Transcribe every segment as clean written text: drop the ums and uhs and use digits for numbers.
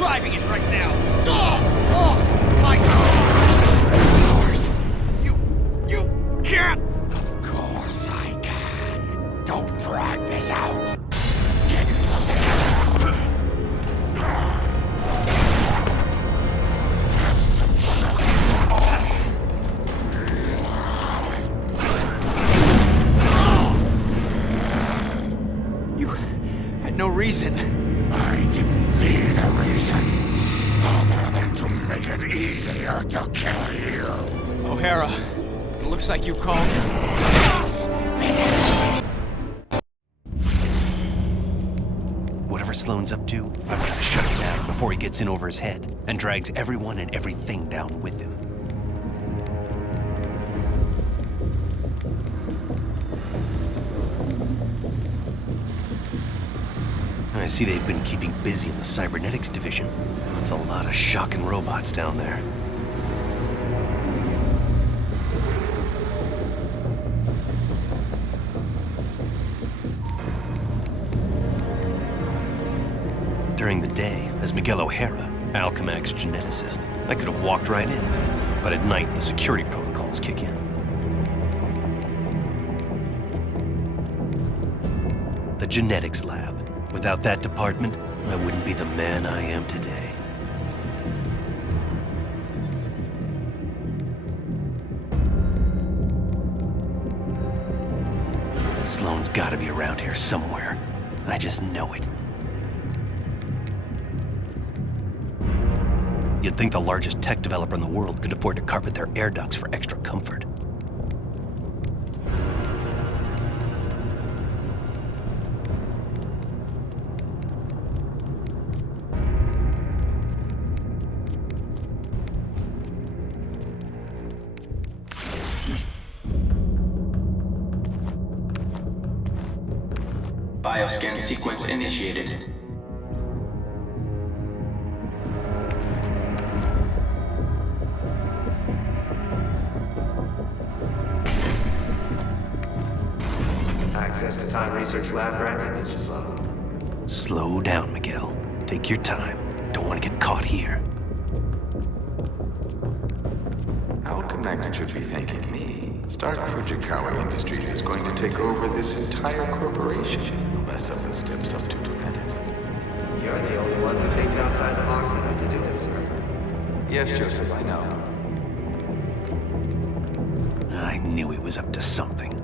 driving it right now! Oh my God! Of course! You can't! Of course I can. Don't drag this out. Get serious. Have some shock. You had no reason. I didn't need a reason, other than to make it easier to kill you. O'Hara, it looks like you called. Yes, finish. Whatever Sloane's up to, I've got to shut him down before he gets in over his head and drags everyone and everything down with him. I see they've been keeping busy in the cybernetics division. That's a lot of shocking robots down there. During the day, as Miguel O'Hara, Alchemag's geneticist, I could have walked right in. But at night, the security protocols kick in. The genetics lab. Without that department, I wouldn't be the man I am today. Sloane's gotta be around here somewhere. I just know it. You'd think the largest tech developer in the world could afford to carpet their air ducts for extra comfort. Bioscan sequence initiated. Access to Time Research Lab granted, Mr. Sloan. Slow down, Miguel. Take your time. Don't want to get caught here. Alchemex should be thanking me. Stark Fujikawa Industries is going to take over this entire corporation unless someone steps up to prevent it. You're the only one who thinks outside the box enough to do it, sir. Yes, Joseph, I know. I knew he was up to something.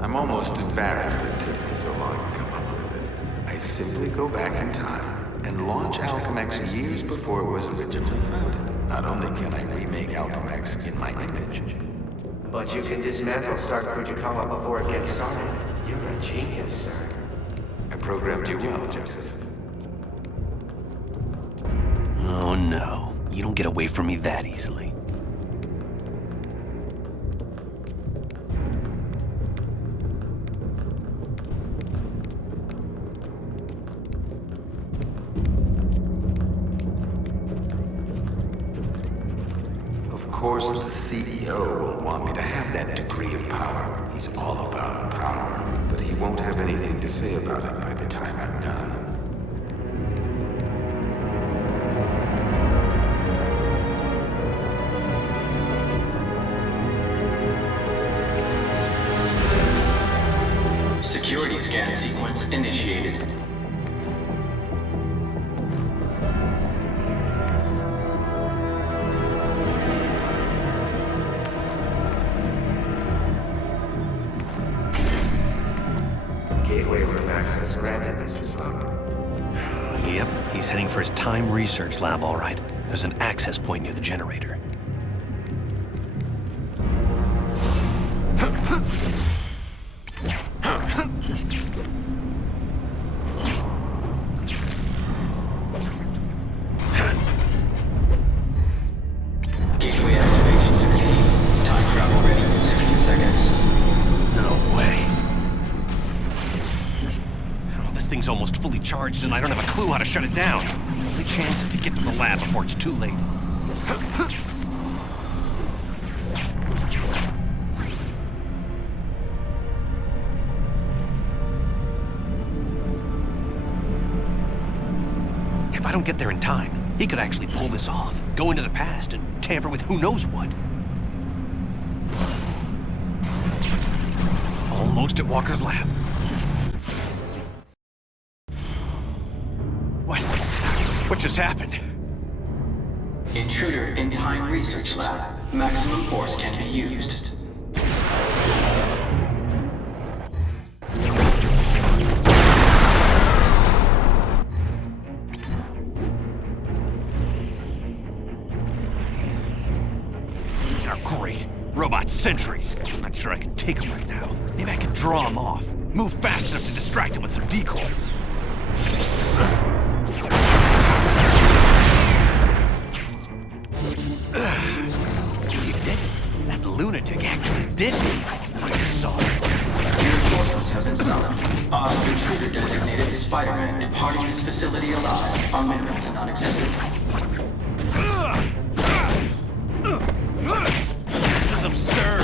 I'm almost embarrassed it took me so long to come up with it. I simply go back in time and launch Alchemex years before it was originally founded. Not only can I remake Alchemex in my image, But you can dismantle Stark Fujikawa before it gets started. You're a genius, sir. I programmed you well, Joseph. Oh no, you don't get away from me that easily. Of course, the CEO will want me to have that degree of power. He's all about power, but he won't have anything to say about it by the time I'm done. Security scan sequence initiated. Gateway room access granted, Mr. Sloan. Yep, he's heading for his time research lab, all right. There's an access point near the generator. Gateway activation succeed. Time travel ready in 60 seconds. No way. This thing's almost fully charged and I don't have a clue how to shut it down. The only chance is to get to the lab before it's too late. don't get there in time, he could actually pull this off, go into the past, and tamper with who knows what. Almost at Walker's lab. What just happened? Intruder in Time Research Lab. Maximum force can be used. Oh, great. Robot sentries. I'm not sure I can take them right now. Maybe I can draw them off. Move fast enough to distract them with some decoys. You did it. That lunatic actually did it. I saw it. Reinforcements have been summoned. Odds of intruder designated Spider-Man departing this facility alive are minimal to non-existent. This is absurd.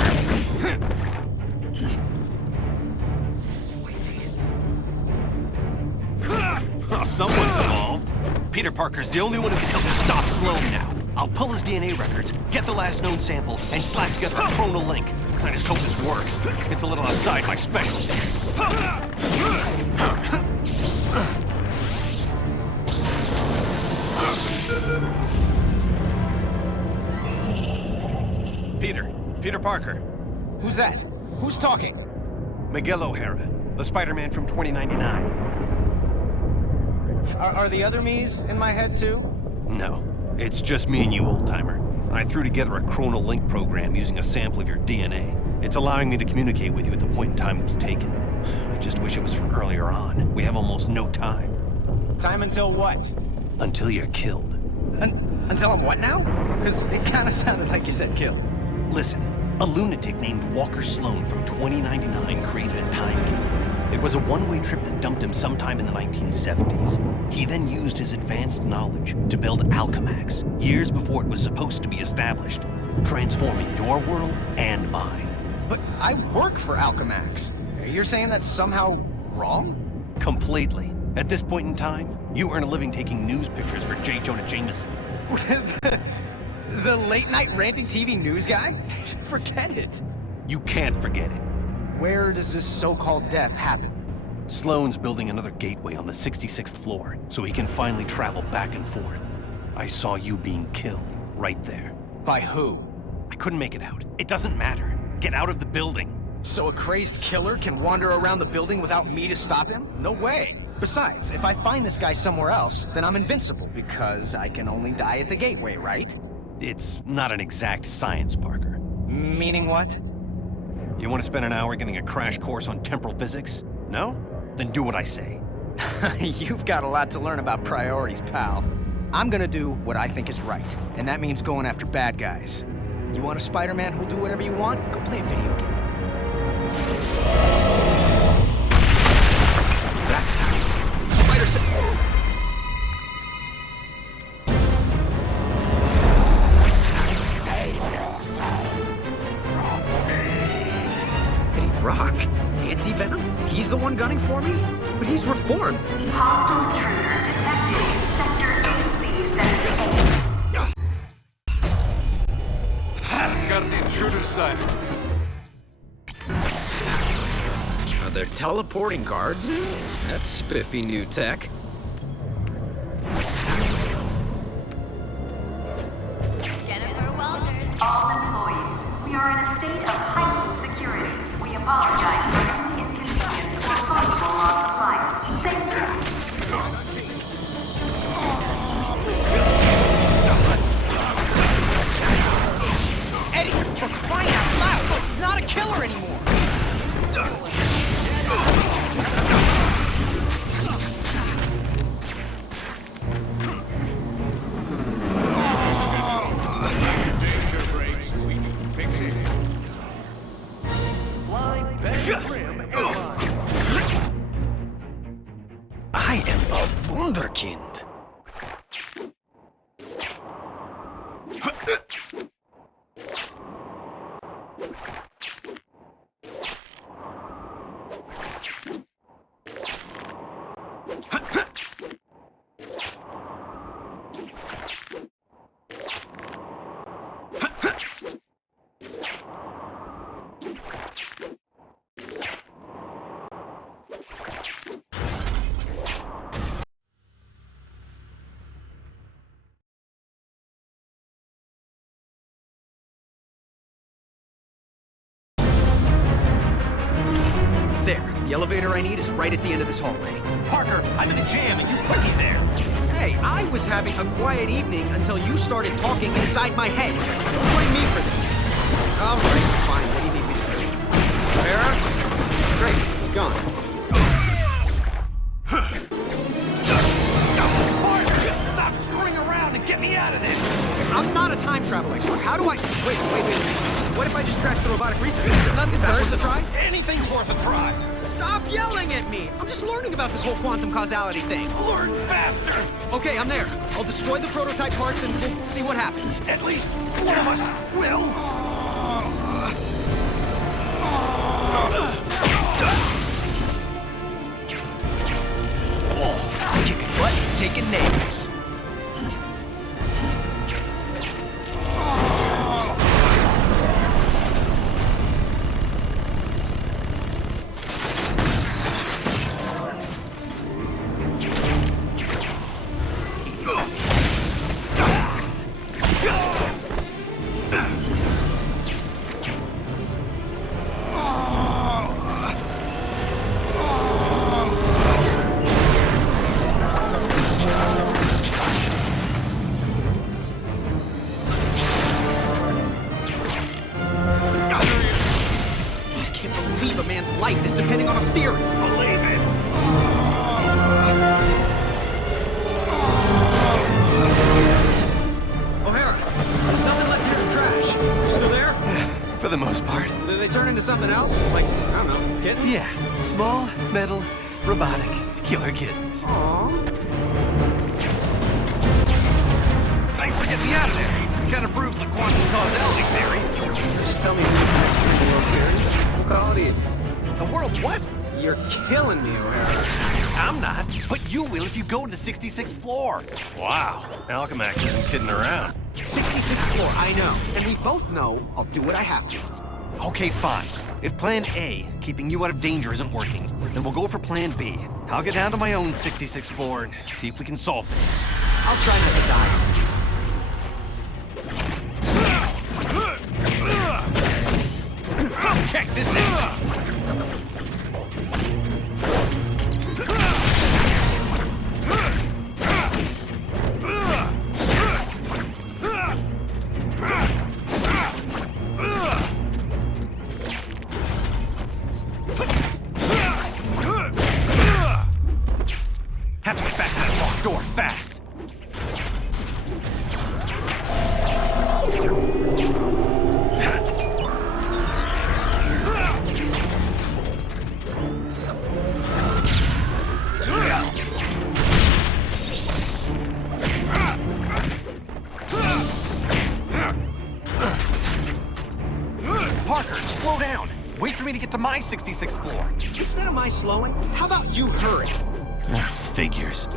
Oh, someone's involved. Peter Parker's the only one who can help us stop Sloan now. I'll pull his DNA records, get the last known sample, and slap together a chronal link. I just hope this works. It's a little outside my specialty. Peter Parker. Who's that? Who's talking? Miguel O'Hara, the Spider-Man from 2099. Are the other me's in my head too? No, it's just me and you, old-timer. I threw together a chronal link program using a sample of your DNA. It's allowing me to communicate with you at the point in time it was taken. I just wish it was from earlier on. We have almost no time. Time until what? Until you're killed. Until I'm what now? Because it kind of sounded like you said kill. Listen, a lunatic named Walker Sloan from 2099 created a time gateway. It was a one-way trip that dumped him sometime in the 1970s. He then used his advanced knowledge to build Alchemax, years before it was supposed to be established, transforming your world and mine. But I work for Alchemax. You're saying that's somehow wrong? Completely. At this point in time, you earn a living taking news pictures for J. Jonah Jameson. The late-night ranting TV news guy? Forget it. You can't forget it. Where does this so-called death happen? Sloan's building another gateway on the 66th floor, so he can finally travel back and forth. I saw you being killed, right there. By who? I couldn't make it out. It doesn't matter. Get out of the building. So a crazed killer can wander around the building without me to stop him? No way. Besides, if I find this guy somewhere else, then I'm invincible, because I can only die at the gateway, right? It's not an exact science, Parker. Meaning what? You want to spend an hour getting a crash course on temporal physics? No? Then do what I say. You've got a lot to learn about priorities, pal. I'm gonna do what I think is right, and that means going after bad guys. You want a Spider-Man who'll do whatever you want? Go play a video game. What's that? Spider sense. Eddie Brock? Anti-Venom? He's the one gunning for me? But he's reformed. Hostile intruder detected in Sector AC-78. Got the intruder sighted. Are there teleporting guards? That's spiffy new tech. Jennifer Walters. All employees, we are in a state of heightened security. We apologize for any inconvenience or possible loss of life. Thank you. Eddie, for crying out loud, not a killer anymore! Danger brakes, we can fix it. I am a wunderkind. The elevator I need is right at the end of this hallway. Parker, I'm in a jam and you put me there. Hey, I was having a quiet evening until you started talking inside my head. Don't blame me for this. All right, fine. What do you need me to do? Vera? Great, he's gone. Parker, stop screwing around and get me out of this. I'm not a time travel expert. How do I... Wait. What if I just trash the robotic research? Is nothing worth a try? Anything's worth a try. Stop yelling at me! I'm just learning about this whole quantum causality thing. Learn faster. Okay, I'm there. I'll destroy the prototype parts and we'll see what happens. At least one of us will. Kicking butt, taking names. Life is depending on a theory. Believe it. O'Hara, there's nothing left here to trash. You still there? For the most part. Did they turn into something else? Like, I don't know, kittens? Yeah, small, metal, robotic, killer kittens. Aww. Thanks for getting me out of there. Kind of proves the quantum causality theory. Just tell me who's next in the World Series. We'll call it even. The world what? You're killing me, O'Hara. I'm not, but you will if you go to the 66th floor. Wow, Alchemax isn't kidding around. 66th floor, I know. And we both know I'll do what I have to. Okay, fine. If plan A, keeping you out of danger, isn't working, then we'll go for plan B. I'll get down to my own 66th floor and see if we can solve this. I'll try not to die. Check this out. Have to get back to that locked door fast. Parker, slow down. Wait for me to get to my 66th floor. Instead of my slowing, how about you hurry? Figures.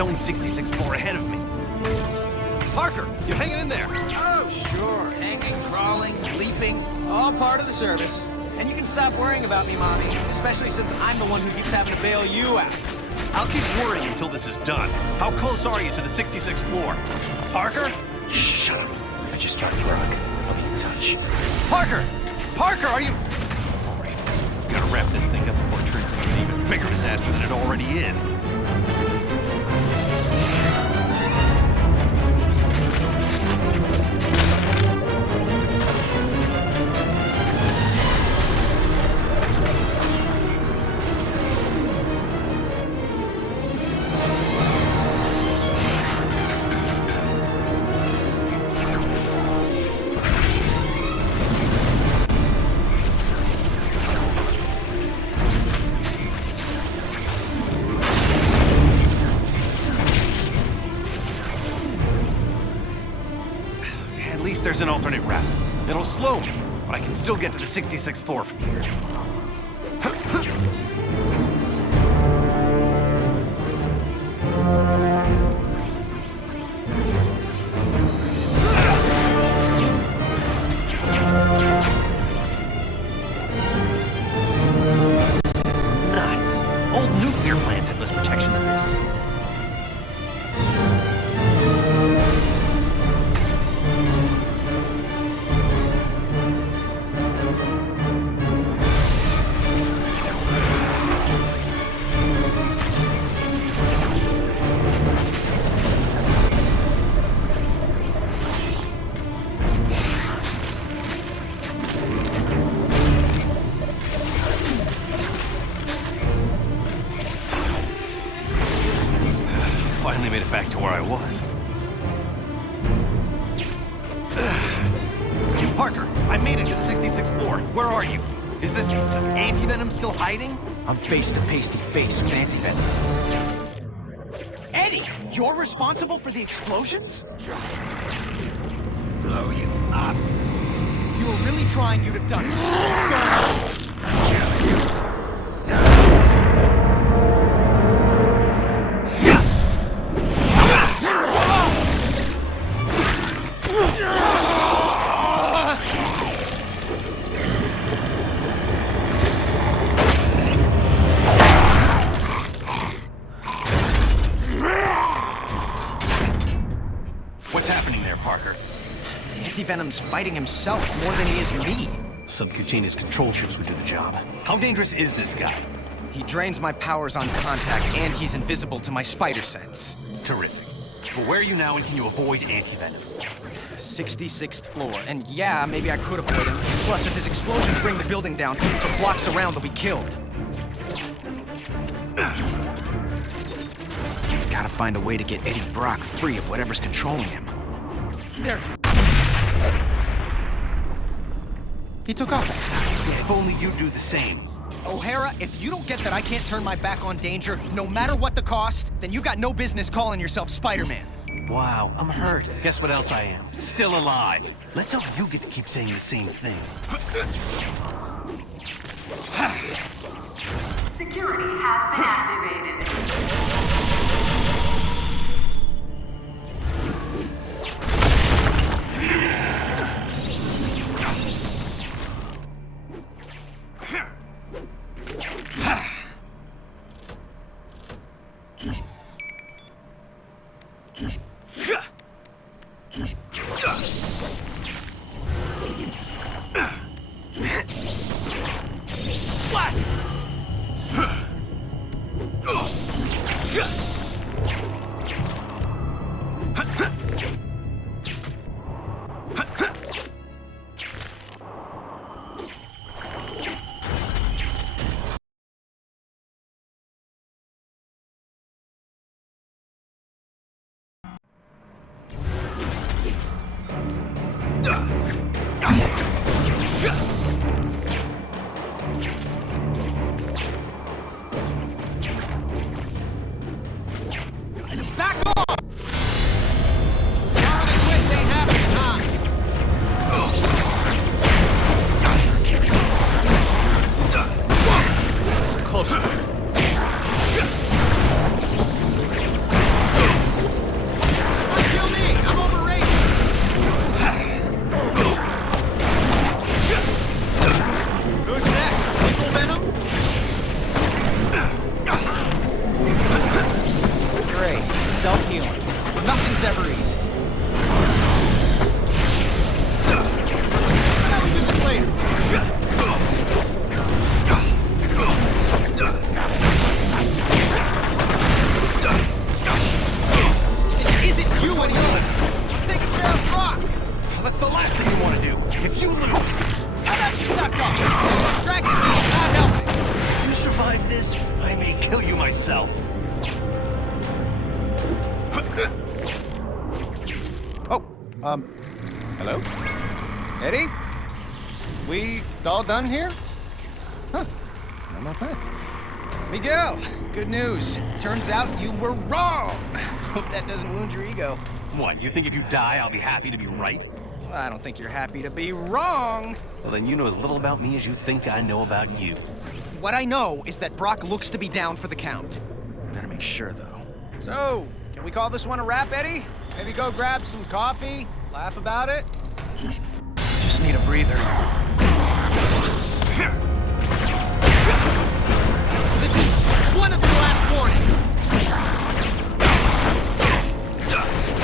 own 66th floor ahead of me. Parker, you hanging in there? Oh, sure. Hanging, crawling, leaping, all part of the service. And you can stop worrying about me, Mommy, especially since I'm the one who keeps having to bail you out. I'll keep worrying until this is done. How close are you to the 66th floor? Parker? Shut up. I just sparked the rug. I'll be in touch. Parker! Parker, are you... All right, gotta wrap this thing up before it turns into an even bigger disaster than it already is. At least there's an alternate route. It'll slow me, but I can still get to the 66th floor from here. This is nuts. Old nuclear plants had less protection than this. Finally made it back to where I was. Parker, I made it to the 66th floor. Where are you? Is this anti-venom still hiding? I'm face to face with anti-venom. Eddie, you're responsible for the explosions? Blow you up. If you were really trying, you'd have done it. What's going on? What's happening there, Parker? Anti-venom's fighting himself more than he is me. Subcutaneous control chips would do the job. How dangerous is this guy? He drains my powers on contact, and he's invisible to my spider sense. Terrific. But where are you now, and can you avoid anti-venom? 66th floor, and yeah, maybe I could avoid him. Plus, if his explosions bring the building down, for blocks around, they'll be killed. Gotta find a way to get Eddie Brock free of whatever's controlling him. There. He took off. If only you'd do the same. O'Hara, if you don't get that I can't turn my back on danger, no matter what the cost, then you got no business calling yourself Spider-Man. Wow, I'm hurt. Guess what else I am? Still alive. Let's hope you get to keep saying the same thing. Security has been activated. yourself. Oh, hello? Eddie? We all done here? Huh, I'm not bad. Miguel, good news. Turns out you were wrong. Hope that doesn't wound your ego. What, you think if you die, I'll be happy to be right? Well, I don't think you're happy to be wrong. Well, then you know as little about me as you think I know about you. What I know is that Brock looks to be down for the count. Better make sure, though. So, can we call this one a wrap, Eddie? Maybe go grab some coffee, laugh about it? Just need a breather. This is one of the last warnings.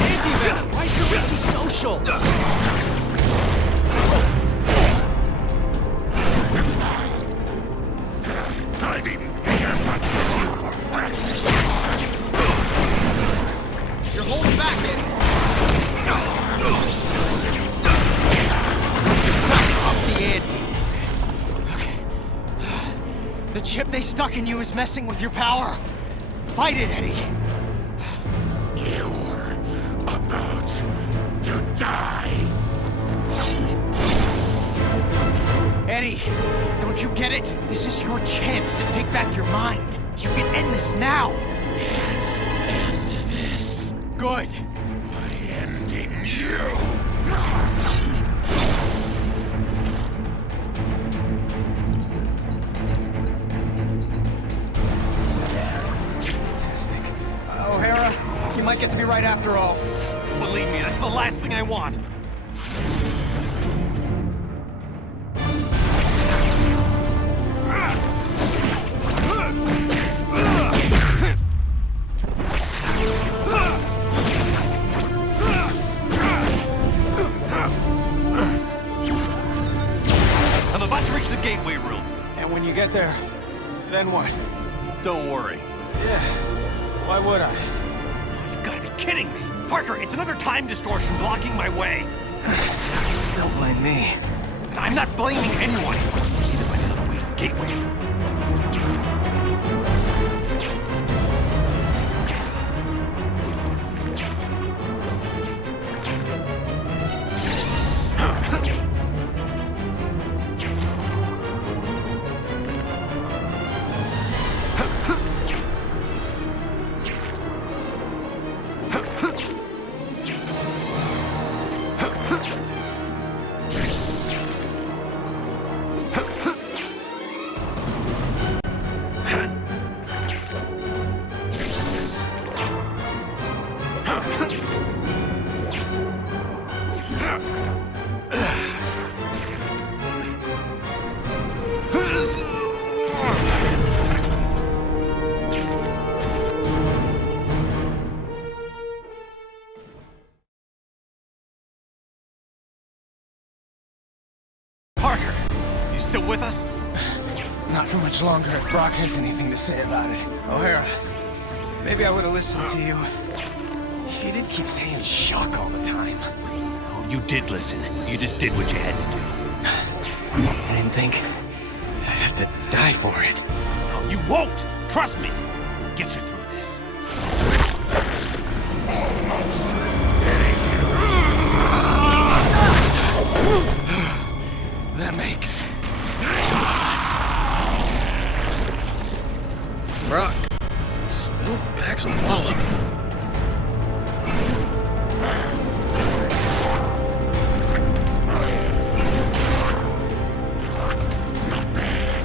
Anti-venom, why so antisocial? I didn't hear what You're holding back, Eddie. Up the ante. Okay. The chip they stuck in you is messing with your power. Fight it, Eddie. you're about to die. Eddie, don't you get it? This is your chance to take back your mind. You can end this now. Yes, end this Good. by ending you. Fantastic. O'Hara, you might get to be right after all. Believe me, that's the last thing I want. I'm about to reach the gateway room. And when you get there, then what? Don't worry. Yeah, why would I? You've got to be kidding me. Parker, it's another time distortion blocking my way. Don't blame me. I'm not blaming anyone. I need to find another way to the gateway. Parker, you still with us? Not for much longer if Brock has anything to say about it. O'Hara, maybe I would have listened to you if you didn't keep saying shock all the time. Oh, you did listen. You just did what you had to do. I didn't think I'd have to die for it. Oh, you won't! Trust me! Get you through this. That makes two of us. Brock, still packs a wallop. Not bad.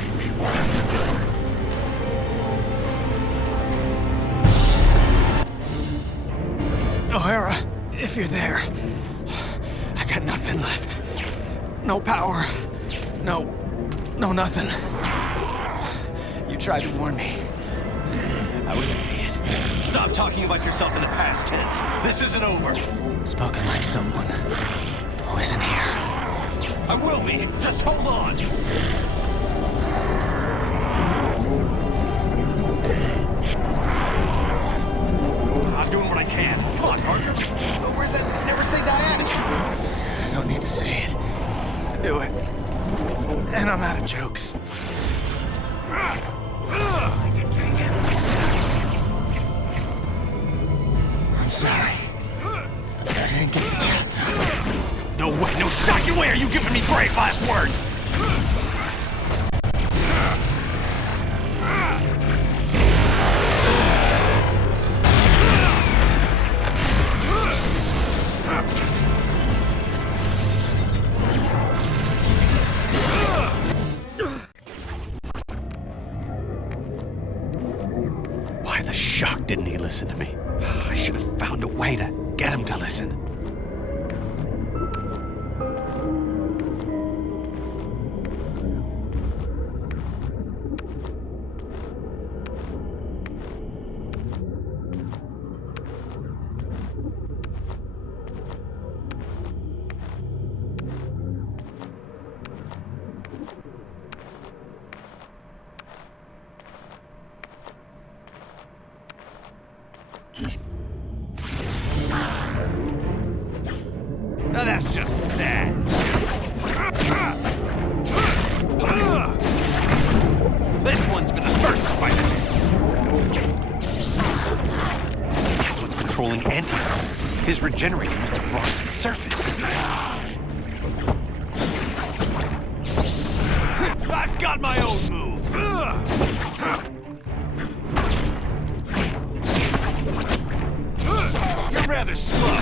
Give me one. O'Hara, if you're there, I got nothing left. No power. No nothing. You tried to warn me. I was an idiot. Stop talking about yourself in the past tense. This isn't over. Spoken like someone who isn't here. I will be. Just hold on. I'm doing what I can. Come on, Parker. Oh, where's that never say die attitude? I don't need to say it to do it. And I'm out of jokes. No way, no shocking way are you giving me brave last words! Why the shuck didn't he listen to me? I should have found a way to get him to listen. Now that's just sad. This one's for the first Spider-Man. That's what's controlling antivenom. His regenerator must have rot to the surface. I've got my own moves. You're rather slow.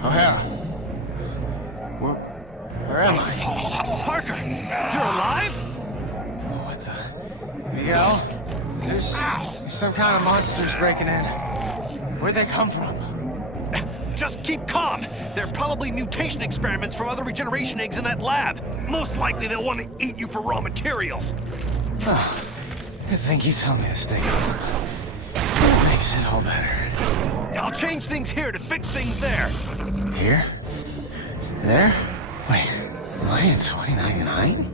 O'Hara. Where am I? Parker, you're alive? What the... Miguel? There's some kind of monsters breaking in. Where'd they come from? Just keep calm. They're probably mutation experiments from other regeneration eggs in that lab. Most likely they'll want to eat you for raw materials. Oh, good thing you told me to stay calm. Makes it all better. I'll change things here to fix things there. Here? There? Wait, am I in 2099?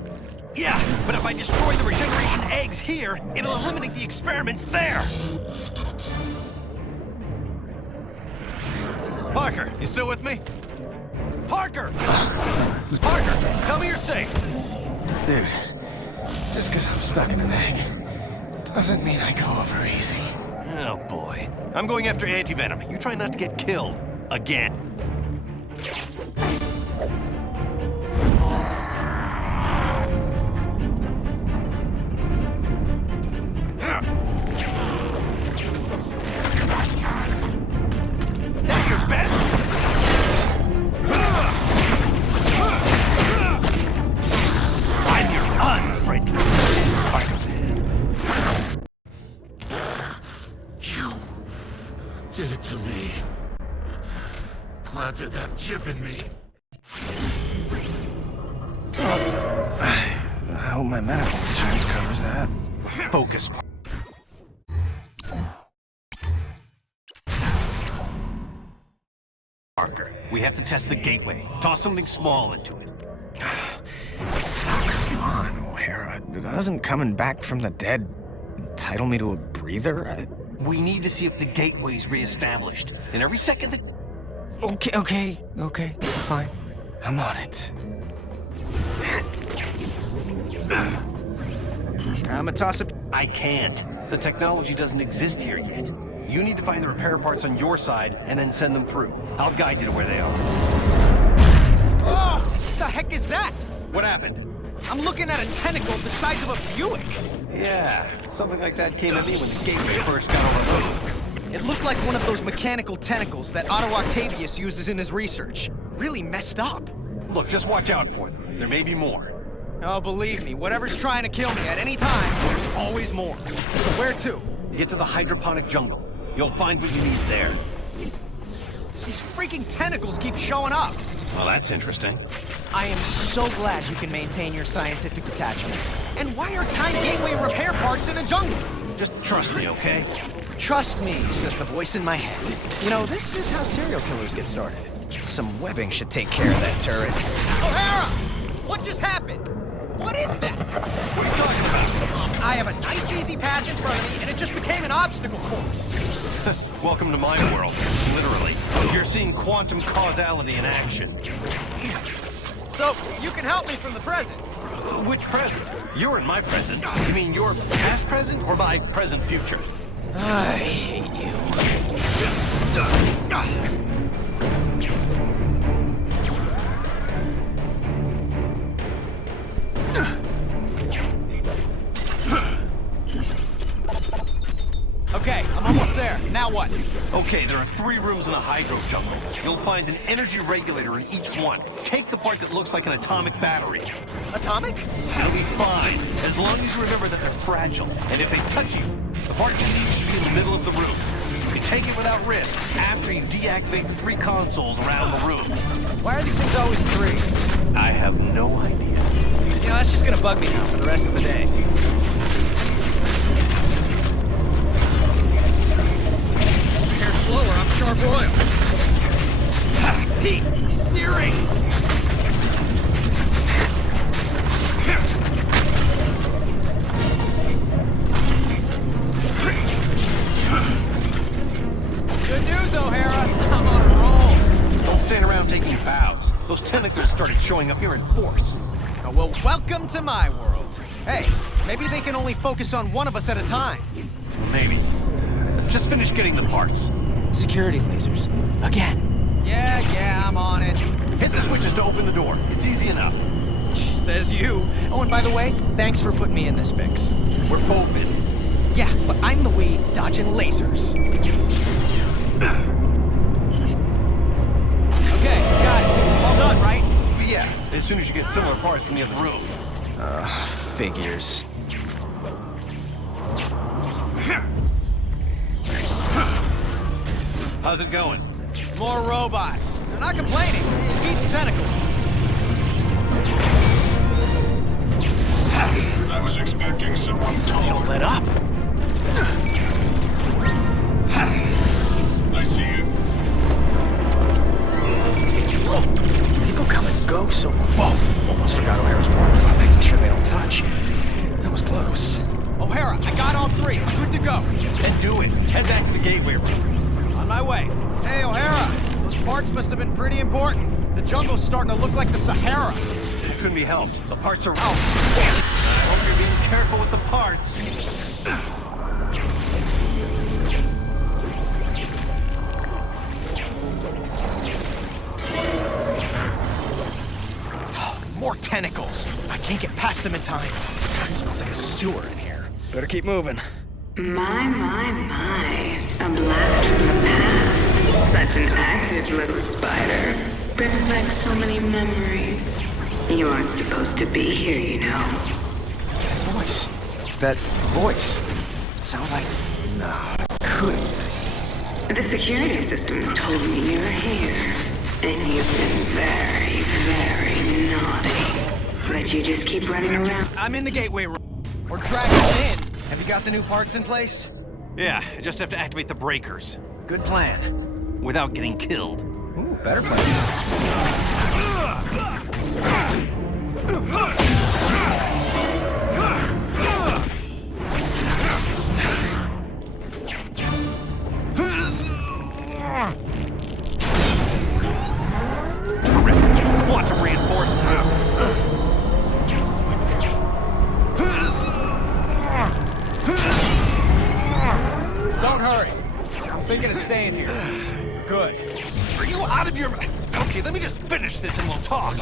Yeah, but if I destroy the regeneration eggs here, it'll eliminate the experiments there. Parker, you still with me? Parker! Parker, tell me you're safe. Dude, just because I'm stuck in an egg doesn't mean I go over easy. Oh boy. I'm going after antivenom. You try not to get killed. Again. That your best? I'm your unfriendly Spider-Man. You did it to me. Planted that chip in me. I hope my medical insurance covers that. Focus. Parker, we have to test the gateway. Toss something small into it. Come on, O'Hara. Doesn't coming back from the dead entitle me to a breather? We need to see if the gateway's reestablished. And every second that... Okay, fine. I'm on it. I'm a toss-up. I can't. The technology doesn't exist here yet. You need to find the repair parts on your side and then send them through. I'll guide you to where they are. Oh, the heck is that? What happened? I'm looking at a tentacle the size of a Buick. Yeah, something like that came at me when the gateway first got overloaded. It looked like one of those mechanical tentacles that Otto Octavius uses in his research. Really messed up. Look, just watch out for them. There may be more. Oh, believe me, whatever's trying to kill me at any time, there's always more. So where to? You get to the hydroponic jungle. You'll find what you need there. These freaking tentacles keep showing up. Well, that's interesting. I am so glad you can maintain your scientific detachment. And why are time gateway repair parts in a jungle? Just trust me, okay? Trust me, says the voice in my head. You know, this is how serial killers get started. Some webbing should take care of that turret. O'Hara! What just happened? What is that? What are you talking about? I have a nice easy patch in front of me, and it just became an obstacle course. Welcome to my world, literally. You're seeing quantum causality in action. So, you can help me from the present. Which present? You're in my present. You mean your past present or my present future? I hate you. Okay, I'm almost there. Now what? Okay, there are 3 rooms in the hydro jungle. You'll find an energy regulator in each one. Take the part that looks like an atomic battery. Atomic? You'll be fine, as long as you remember that they're fragile. And if they touch you, the part you need should be in the middle of the room. You can take it without risk after you deactivate the 3 consoles around the room. Why are these things always in threes? I have no idea. You know, that's just gonna bug me now for the rest of the day. Here slower, I'm sharp oil. Heat! Searing! Good news, O'Hara. I'm on a roll. Don't stand around taking bows. Those tentacles started showing up here in force. Oh, well, welcome to my world. Hey, maybe they can only focus on one of us at a time. Maybe. Just finish getting the parts. Security lasers. Again. Yeah, I'm on it. Hit the switches to open the door. It's easy enough. Says you. Oh, and by the way, thanks for putting me in this fix. We're both in. Yeah, but I'm the weed dodging lasers. Okay, got it. All done, right? Yeah, as soon as you get similar parts from the other room. Figures. How's it going? More robots. They're not complaining. It beats tentacles. I was expecting someone taller. Let up. I see you. People come and go so... Whoa! Almost forgot O'Hara's warning about making sure they don't touch. That was close. O'Hara, I got all 3. Good to go. Then do it. Head back to the gateway room. On my way. Hey, O'Hara. Those parts must have been pretty important. The jungle's starting to look like the Sahara. It couldn't be helped. The parts are out. I hope you're being careful with the parts. More tentacles. I can't get past them in time. It smells like a sewer in here. Better keep moving. My. A blast from the past. Such an active little spider. Brings back so many memories. You aren't supposed to be here, you know. That voice. It sounds like... No, it couldn't be. The security systems told me you're here. And you've been very, very naughty. But you just keep running around. I'm in the gateway room. Or dragging it in. Have you got the new parts in place? Yeah, I just have to activate the breakers. Good plan. Without getting killed. Ooh, better plan. Terrific. Quantum reinforcements. Don't hurry. I'm thinking of staying here. Good. Are you out of your... Okay, let me just finish this and we'll talk.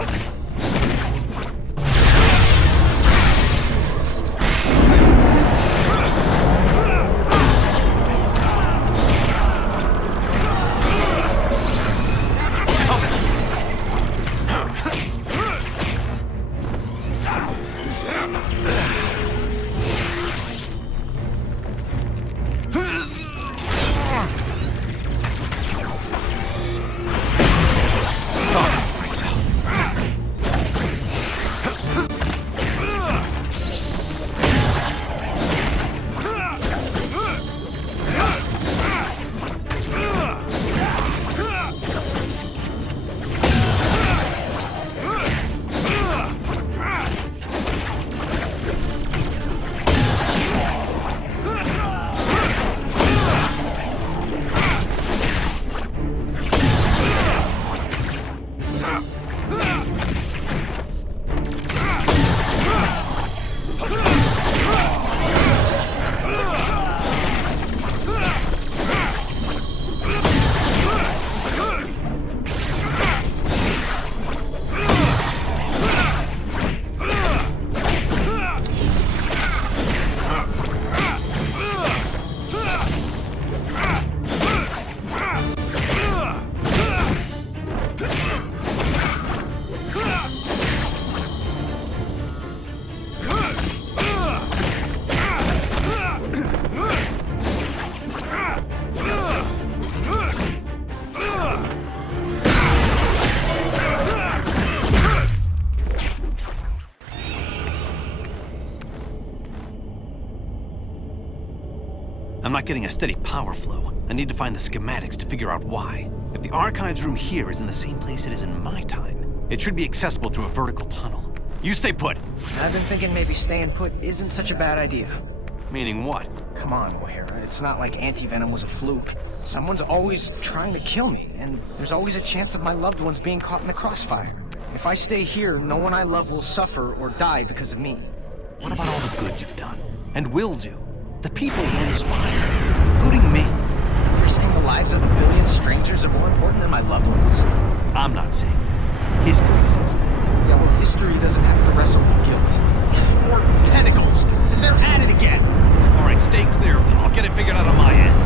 I'm not getting a steady power flow. I need to find the schematics to figure out why. If the archives room here is in the same place it is in my time, it should be accessible through a vertical tunnel. You stay put. I've been thinking maybe staying put isn't such a bad idea. Meaning what? Come on, O'Hara. It's not like anti-venom was a fluke. Someone's always trying to kill me, and there's always a chance of my loved ones being caught in the crossfire. If I stay here, no one I love will suffer or die because of me. What about all the good you've done? And will do? The people you inspire, including me. You're saying the lives of a billion strangers are more important than my loved ones? I'm not saying that. History says that. Yeah, well, history doesn't have to wrestle with guilt. Or tentacles! They're at it again! Alright, stay clear of them. I'll get it figured out on my end.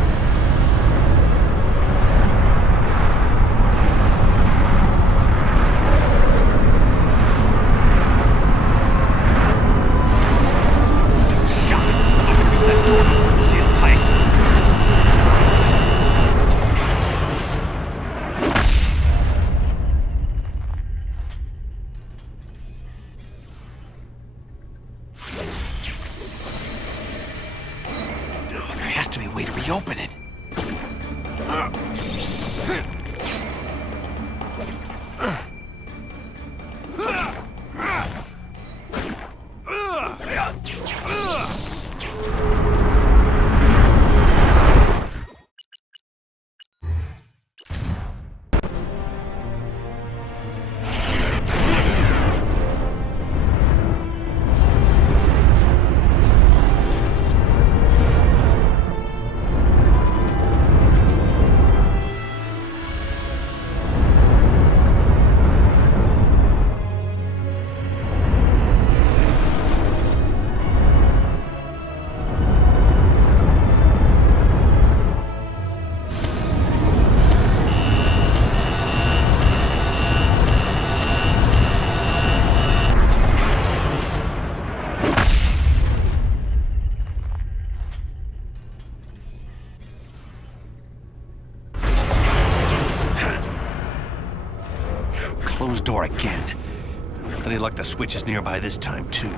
Shot! I'm not gonna reach that door before it's sealed tight. There has to be a way to reopen it. Closed door again. With any luck, the switch is nearby this time, too.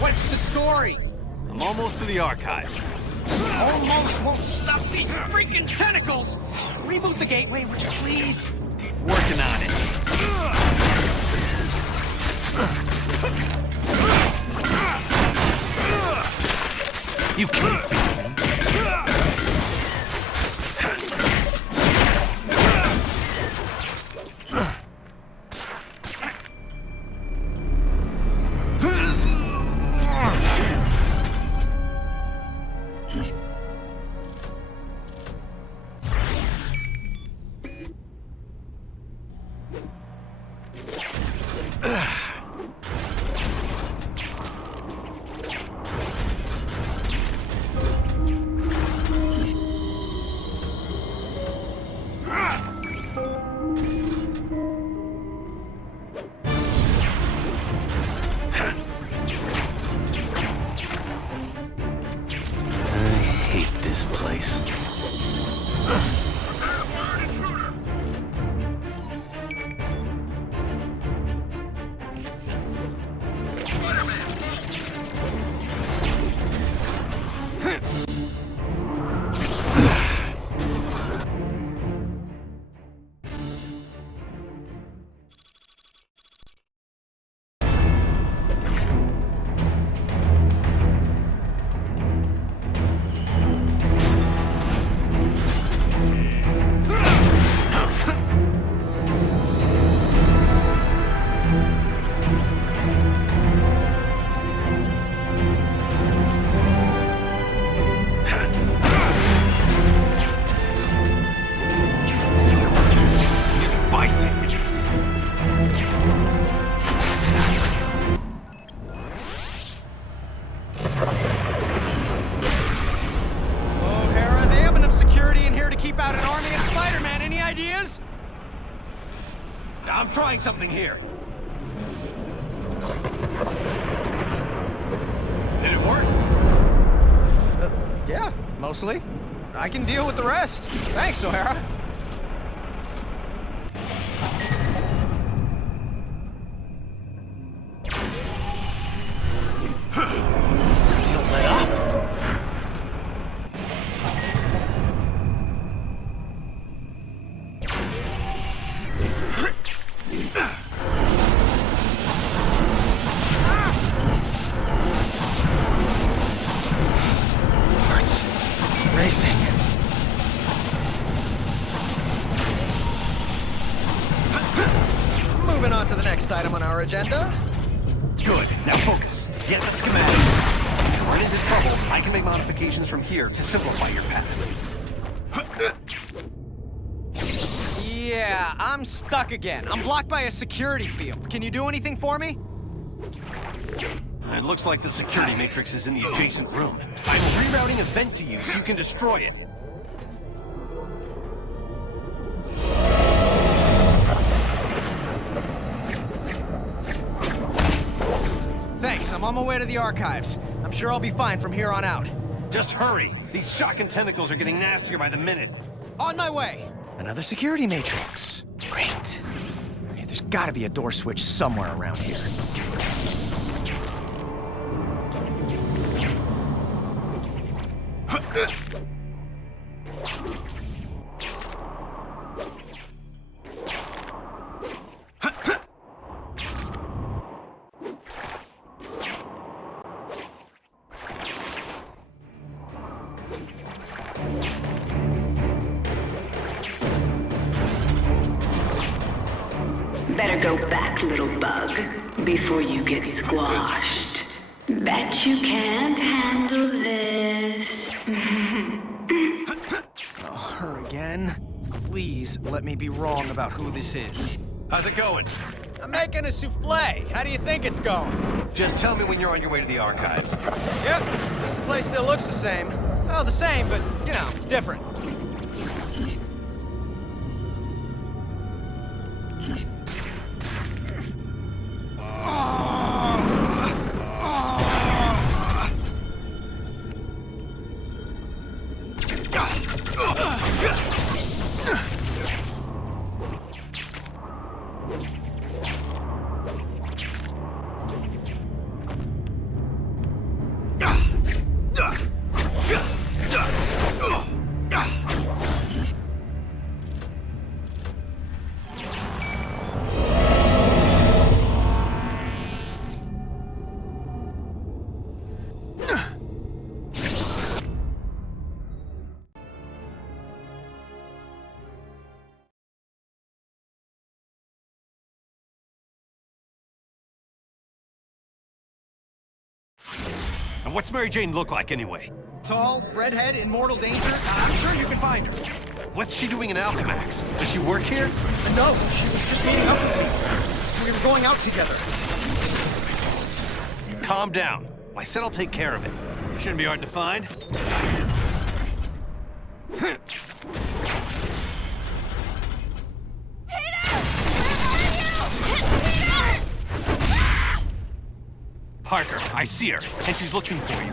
What's the story? I'm almost to the archive. Almost won't stop these freaking tentacles! Reboot the gateway, would you please? Working on it. You can't beat me. I'm trying something here. Did it work? Yeah, mostly. I can deal with the rest. Thanks, O'Hara. Don't let up. Heart's racing. Moving on to the next item on our agenda. Good. Now focus. Get the schematic. If you run into trouble, I can make modifications from here to simplify your path. Yeah, I'm stuck again. I'm blocked by a security field. Can you do anything for me? It looks like the security matrix is in the adjacent room. I'm rerouting a vent to you so you can destroy it. Thanks, I'm on my way to the archives. I'm sure I'll be fine from here on out. Just hurry. These shocking tentacles are getting nastier by the minute. On my way. Another security matrix. Great. Okay, there's gotta be a door switch somewhere around here. Better go back, little bug, before you get squashed. Bet you can't handle this. Oh, her again? Please let me be wrong about who this is. How's it going? I'm making a souffle. How do you think it's going? Just tell me when you're on your way to the archives. Yep, at least the place still looks the same. Well, the same, but, you know, it's different. And what's Mary Jane look like anyway? Tall, redhead, in mortal danger. I'm sure you can find her. What's she doing in Alchemax? Does she work here? No, she was just meeting up with me. We were going out together. Calm down. I said I'll take care of it. Shouldn't be hard to find. Parker, I see her, and she's looking for you.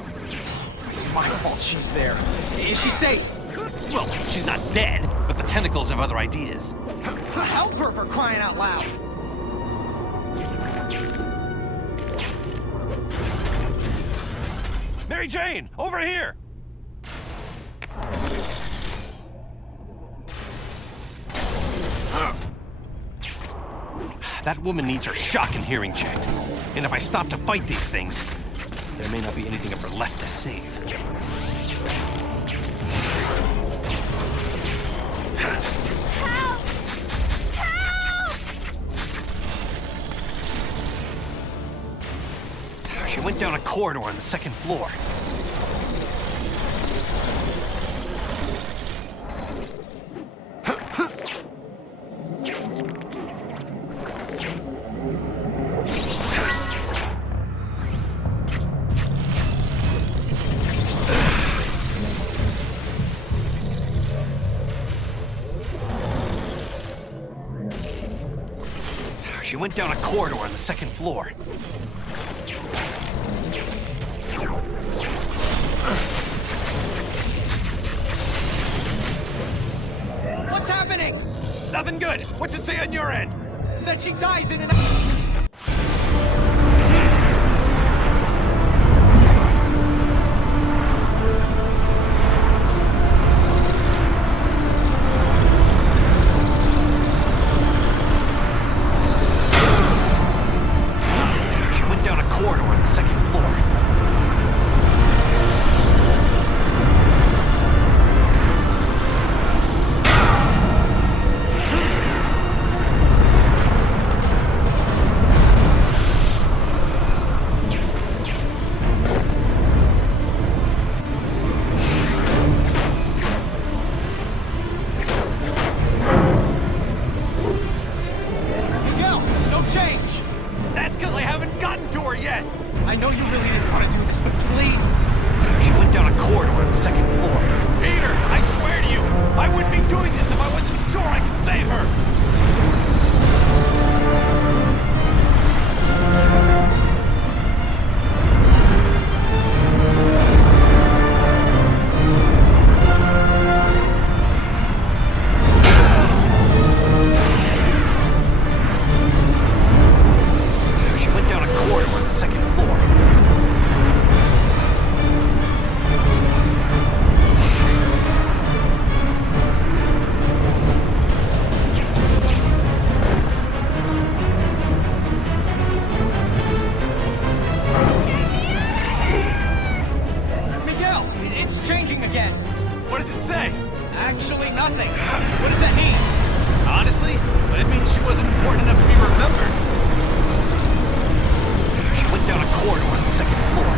It's my fault she's there. Is she safe? Well, she's not dead, but the tentacles have other ideas. Help her for crying out loud. Mary Jane, over here! That woman needs her shock and hearing checked. And if I stop to fight these things, there may not be anything of her left to save. Help! Help! She went down a corridor on the second floor. She went down a corridor on the second floor. What's happening? Nothing good. What's it say on your end? That she dies in an... She went down a corridor on the second floor. Miguel, no change! That's because I haven't gotten to her yet. I know you really didn't want to do this, but please! She went down a corridor on the second floor. Peter, I swear to you, I wouldn't be doing this if I wasn't sure I could save her. She went down a corridor on the second floor. Miguel, it's changing again! What does it say? Actually, nothing. What does that mean? Honestly, it means she wasn't important enough to be remembered. She went down a corridor on the second floor.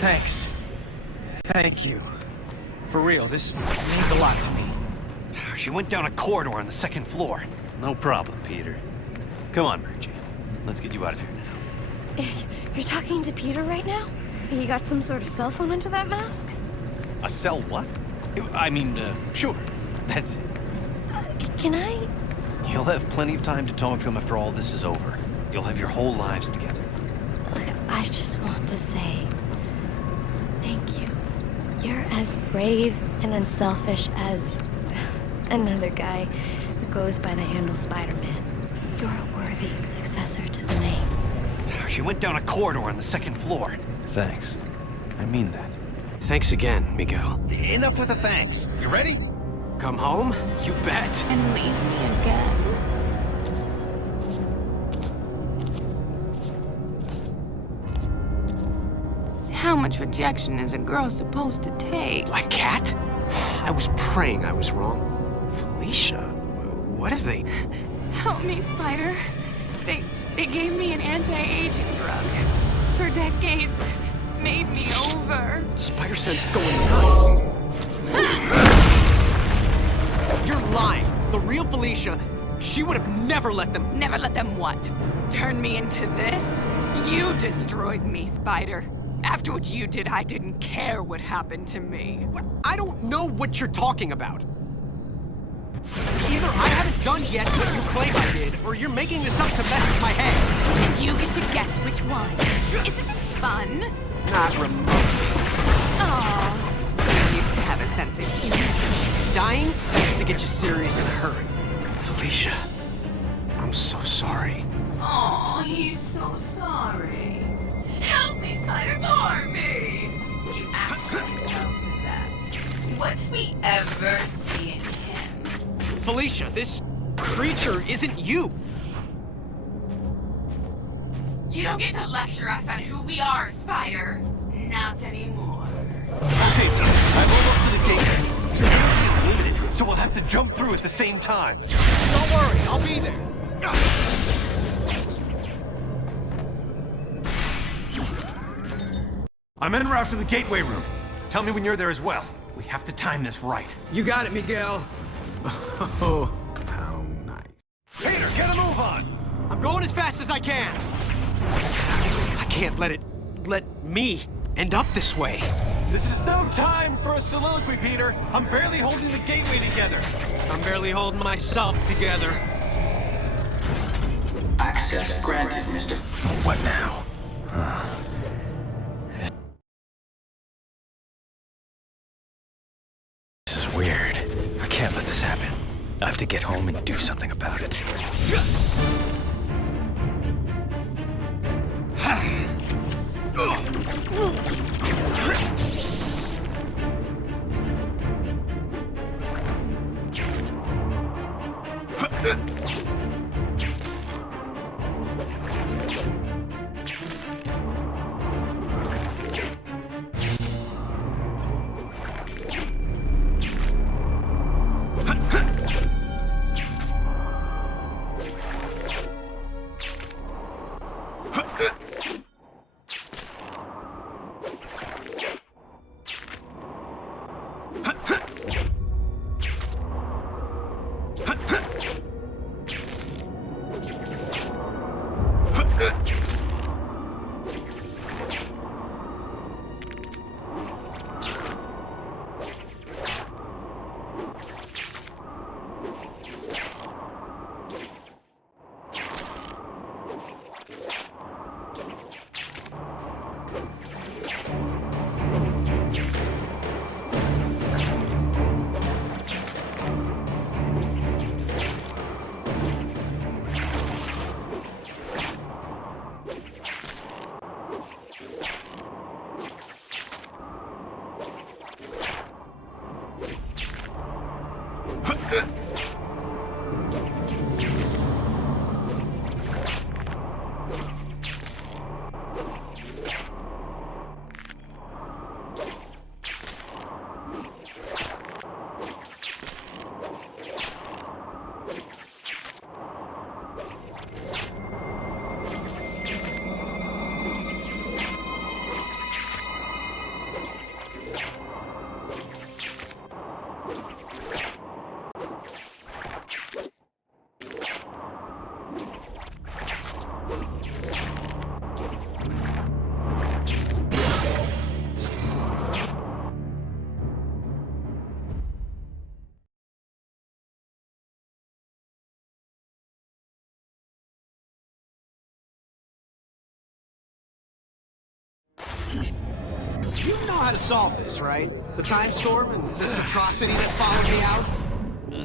Thanks. Thank you. For real, this means a lot to me. She went down a corridor on the second floor. No problem, Peter. Come on, Mary Jane. Let's get you out of here now. You're talking to Peter right now? You got some sort of cell phone under that mask? A cell what? I mean, sure. That's it. Can I? You'll have plenty of time to talk to him after all this is over. You'll have your whole lives together. Look, I just want to say thank you. You're as brave and unselfish as another guy who goes by the handle Spider-Man. You're a worthy successor to the name. She went down a corridor on the second floor. Thanks. I mean that. Thanks again, Miguel. Enough with the thanks. You ready? Come home? You bet. And leave me again. How much rejection is a girl supposed to take? Black Cat? I was praying I was wrong. Felicia, what if they... Help me, Spider. They gave me an anti-aging drug. For decades, made me over. Spider Sense going nuts. You're lying. The real Felicia, she would have never let them... Never let them what? Turn me into this? You destroyed me, Spider. After what you did, I didn't care what happened to me. I don't know what you're talking about. Either I haven't done yet what you claim I did, or you're making this up to mess with my head. And you get to guess which one. Isn't this fun? Not remotely. Aw, you used to have a sense of humor. Dying tends to get you serious in a hurry. Felicia, I'm so sorry. Aw, he's so sorry. Help me, Spider, harm me! You actually fell for that. What'd we ever see in him? Felicia, this creature isn't you. You don't get to lecture us on who we are, Spider. Not anymore. Okay, I'm almost to the gate. Your energy is limited, so we'll have to jump through at the same time. Don't worry, I'll be there. I'm en route to the gateway room. Tell me when you're there as well. We have to time this right. You got it, Miguel. Oh, how nice. Peter, get a move on! I'm going as fast as I can. I can't let me end up this way. This is no time for a soliloquy, Peter. I'm barely holding the gateway together. I'm barely holding myself together. Access granted, Mr. What now? This is weird. I can't let this happen. I have to get home and do something about it. You know how to solve this, right? The time storm and this atrocity that followed me out?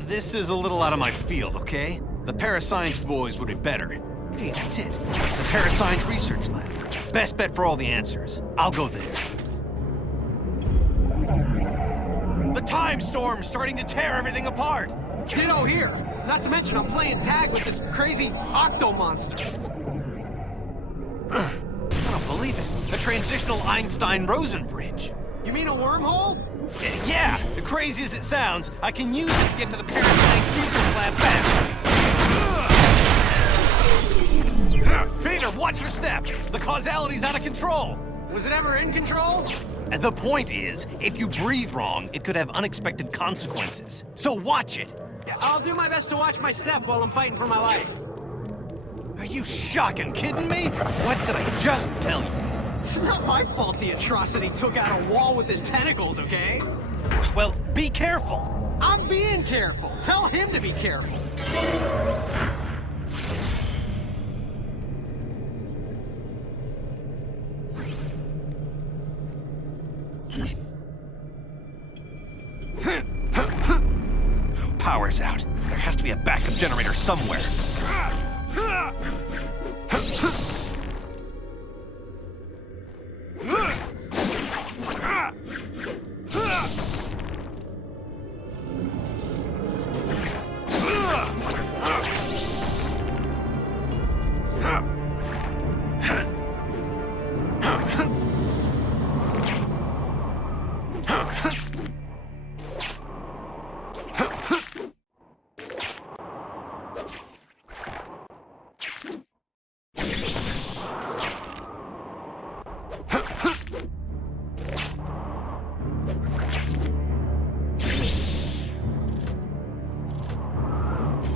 This is a little out of my field, okay? The Parascience boys would be better. Hey, that's it. The Parascience Research Lab. Best bet for all the answers. I'll go there. The time storm's starting to tear everything apart! Ditto here! Not to mention I'm playing tag with this crazy octo monster. I don't believe it. A transitional Einstein-Rosen bridge. You mean a wormhole? Yeah, crazy as it sounds, I can use it to get to the Parascience Research Lab faster. Peter, watch your step! The causality's out of control! Was it ever in control? And the point is, if you breathe wrong, it could have unexpected consequences. So watch it! Yeah, I'll do my best to watch my step while I'm fighting for my life. Are you shocking kidding me? What did I just tell you? It's not my fault the atrocity took out a wall with his tentacles, okay? Well, be careful. I'm being careful. Tell him to be careful. Power's out. There has to be a backup generator somewhere.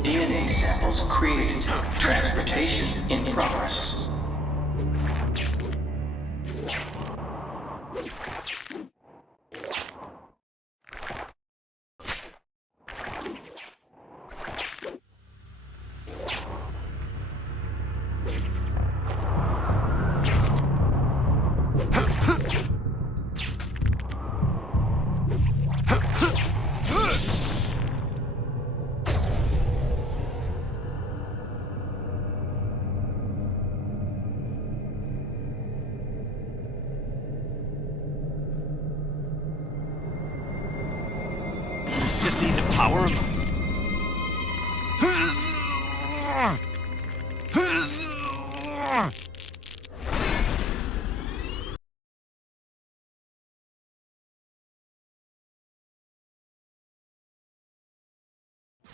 DNA samples created. Transportation in progress. Just need to power him.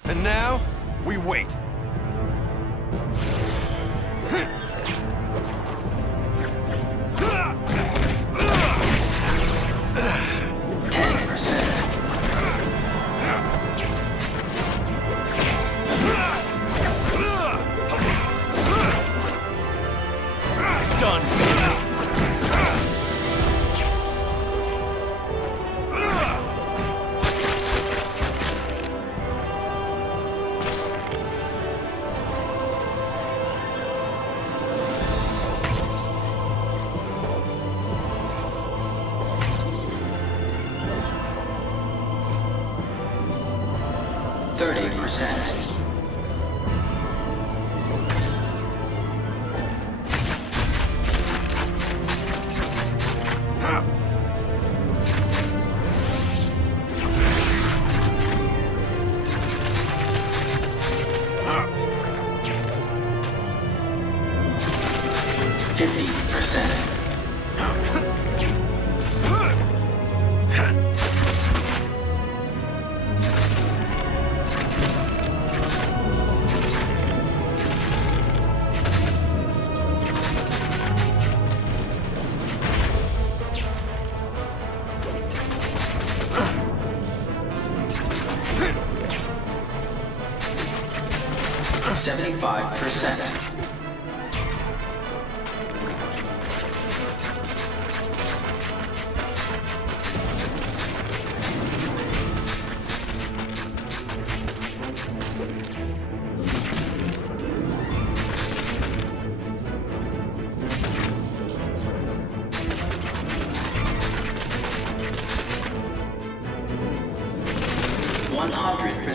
And now, we wait.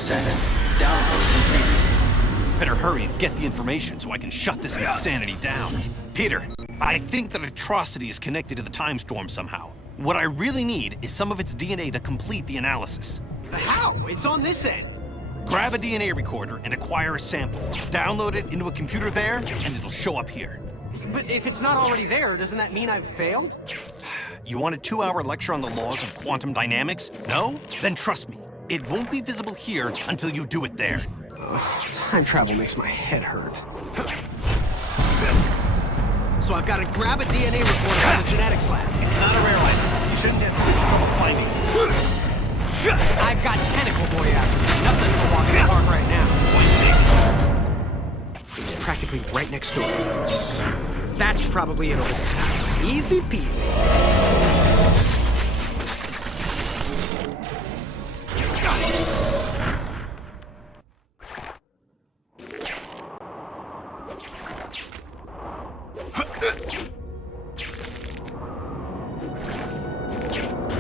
10%. Done. Better hurry and get the information so I can shut this insanity down. Peter, I think that atrocity is connected to the time storm somehow. What I really need is some of its DNA to complete the analysis. How? It's on this end. Grab a DNA recorder and acquire a sample. Download it into a computer there, and it'll show up here. But if it's not already there, doesn't that mean I've failed? You want a 2-hour lecture on the laws of quantum dynamics? No? Then trust me, it won't be visible here until you do it there. Time travel makes my head hurt. So I've got to grab a DNA recorder from the genetics lab. It's not a rare item. You shouldn't have too much trouble finding it. I've got Tentacle Boy after me. Nothing's a walk in the park right now. It's practically right next door. That's probably it over. Easy peasy.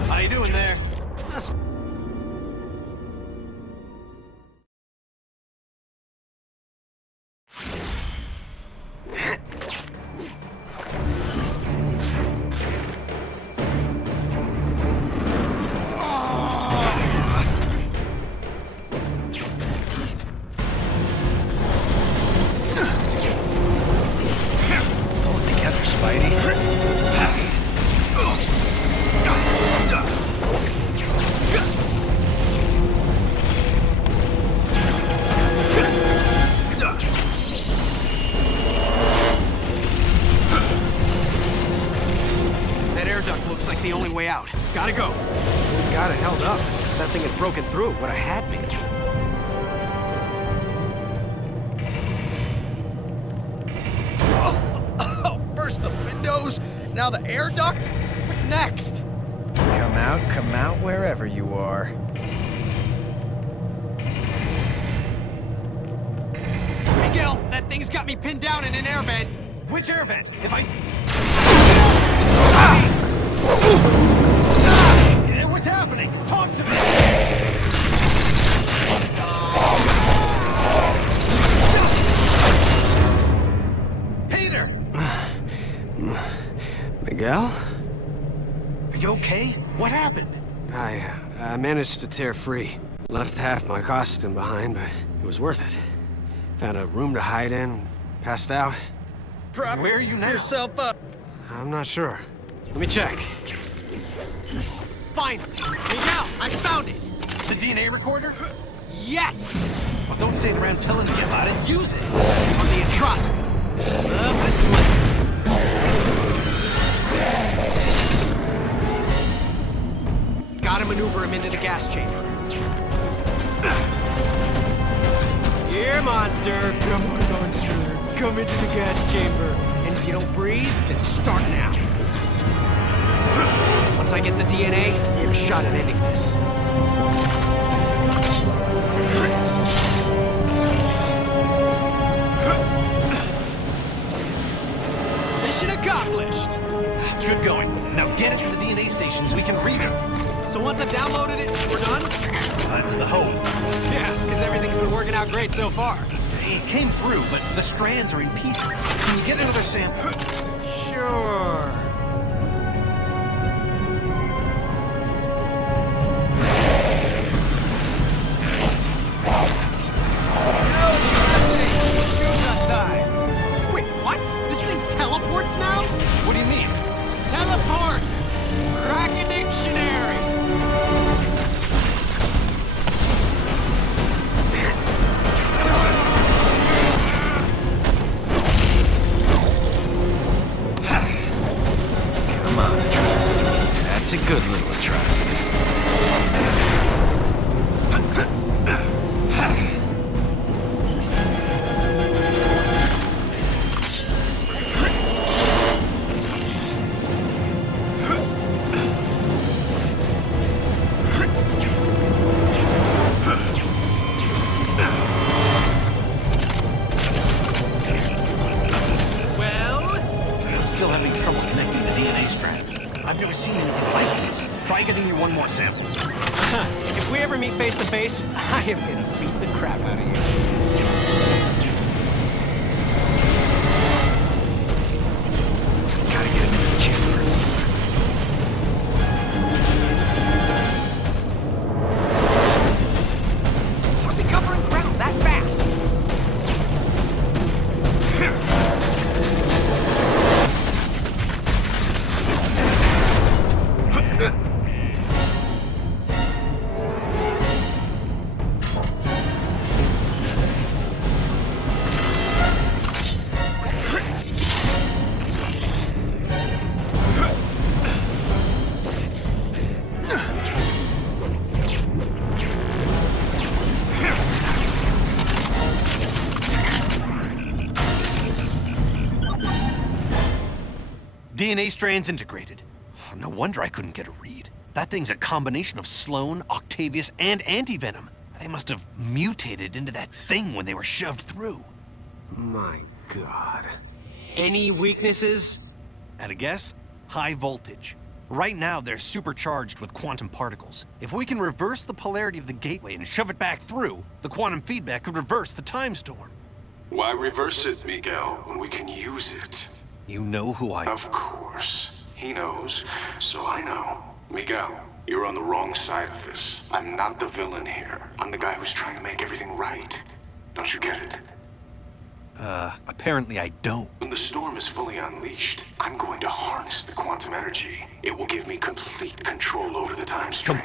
How you doing there? Pull it together, Spidey. Looks like the only way out. Gotta go. Got it held up. If that thing had broken through, it would have had me. hose, now the air duct? What's next? Come out wherever you are. Miguel, that thing's got me pinned down in an air vent. Which air vent? If I... What's happening? Talk to me! Peter! Miguel? Are you okay? What happened? I managed to tear free. Left half my costume behind, but it was worth it. Found a room to hide in, passed out. Where are you now? Yourself up. I'm not sure. Let me check. Finally! Miguel, I found it! The DNA recorder? Yes! Well, don't stand around telling me about it. Use it! On the atrocity. This Gotta maneuver him into the gas chamber. Here, monster! Come on, monster. Come into the gas chamber. And if you don't breathe, then start now. Once I get the DNA, you have a shot at ending this. Mission accomplished! Good going. Now get it to the DNA stations. We can read it. So once I've downloaded it, we're done? That's the hope. Yeah, because everything's been working out great so far. It came through, but the strands are in pieces. Can you get another sample? Sure. Wait, what? This thing teleports now? What do you mean? Teleport! Crack a dictionary! Come on, atrocity. That's a good little atrocity. Still having trouble connecting the DNA strands. I've never seen anything like this. Try getting me one more sample. If we ever meet face to face, I am gonna beat the crap out of you. Gotta get him into the chamber. How's he covering ground that fast? DNA strands integrated. No wonder I couldn't get a read. That thing's a combination of Sloan, Octavius, and Antivenom. They must have mutated into that thing when they were shoved through. My God. Any weaknesses? At a guess? High voltage. Right now, they're supercharged with quantum particles. If we can reverse the polarity of the gateway and shove it back through, the quantum feedback could reverse the time storm. Why reverse it, Miguel, when we can use it? You know who I am. Of course. He knows, so I know. Miguel, you're on the wrong side of this. I'm not the villain here. I'm the guy who's trying to make everything right. Don't you get it? Apparently I don't. When the storm is fully unleashed, I'm going to harness the quantum energy. It will give me complete control over the time stream.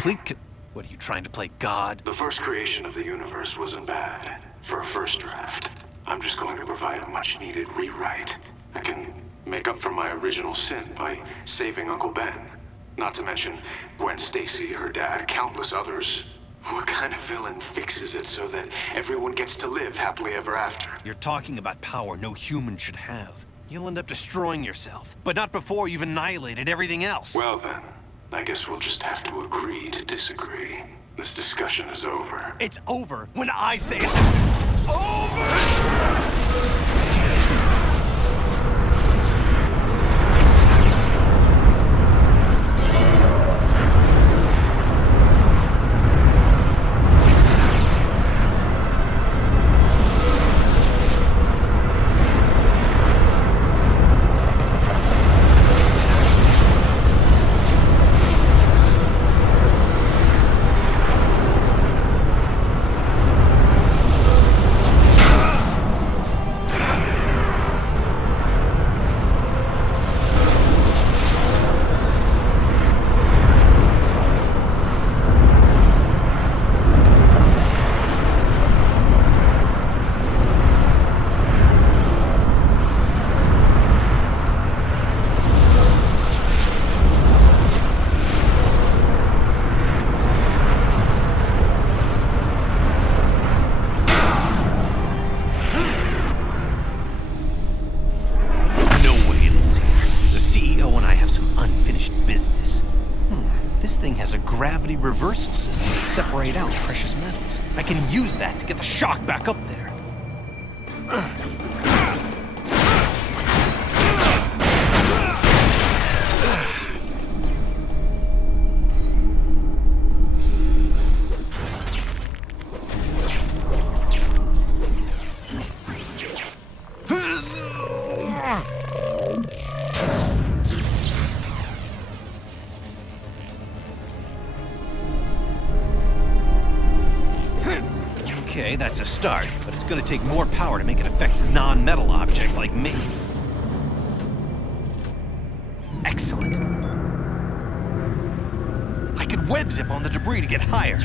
What, are you trying to play God? The first creation of the universe wasn't bad. For a first draft. I'm just going to provide a much-needed rewrite. I can make up for my original sin by saving Uncle Ben. Not to mention Gwen Stacy, her dad, countless others. What kind of villain fixes it so that everyone gets to live happily ever after? You're talking about power no human should have. You'll end up destroying yourself, but not before you've annihilated everything else. Well then, I guess we'll just have to agree to disagree. This discussion is over. It's over when I say it's over! Reversal system to separate out precious metals. I can use that to get the shock back up there. Okay, that's a start, but it's gonna take more power to make it affect non-metal objects like me. Excellent. I could web zip on the debris to get higher.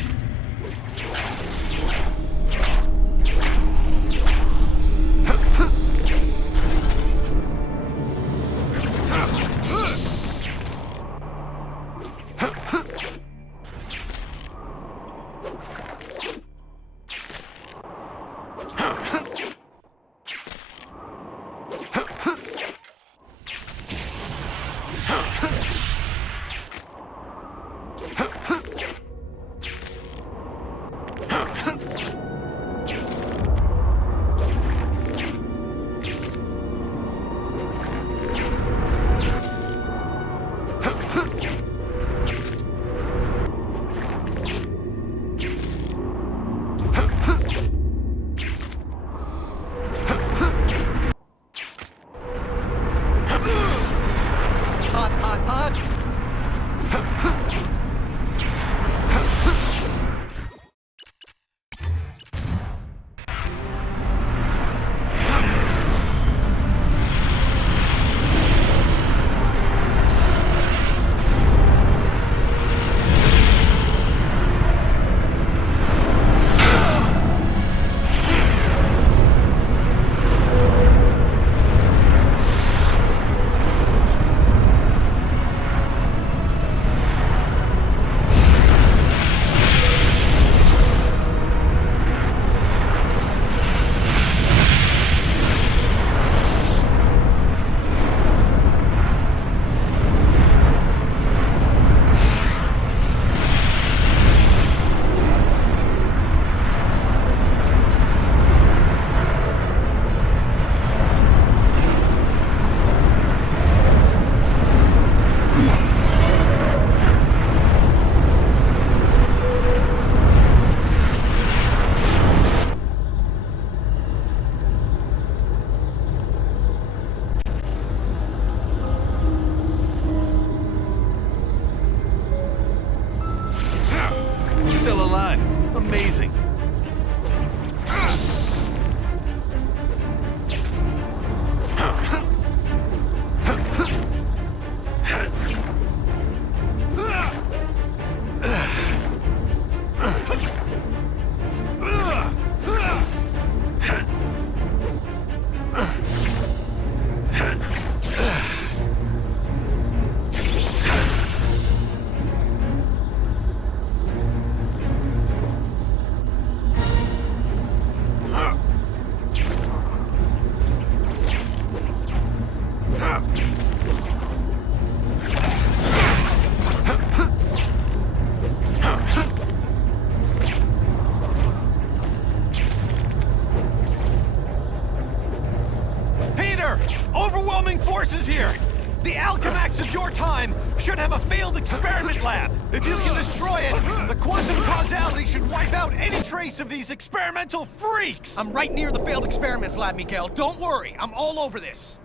Rerecords here! The Alchemax of your time should have a failed experiment lab! If you can destroy it, the quantum causality should wipe out any trace of these experimental freaks! I'm right near the failed experiments lab, Miguel. Don't worry, I'm all over this.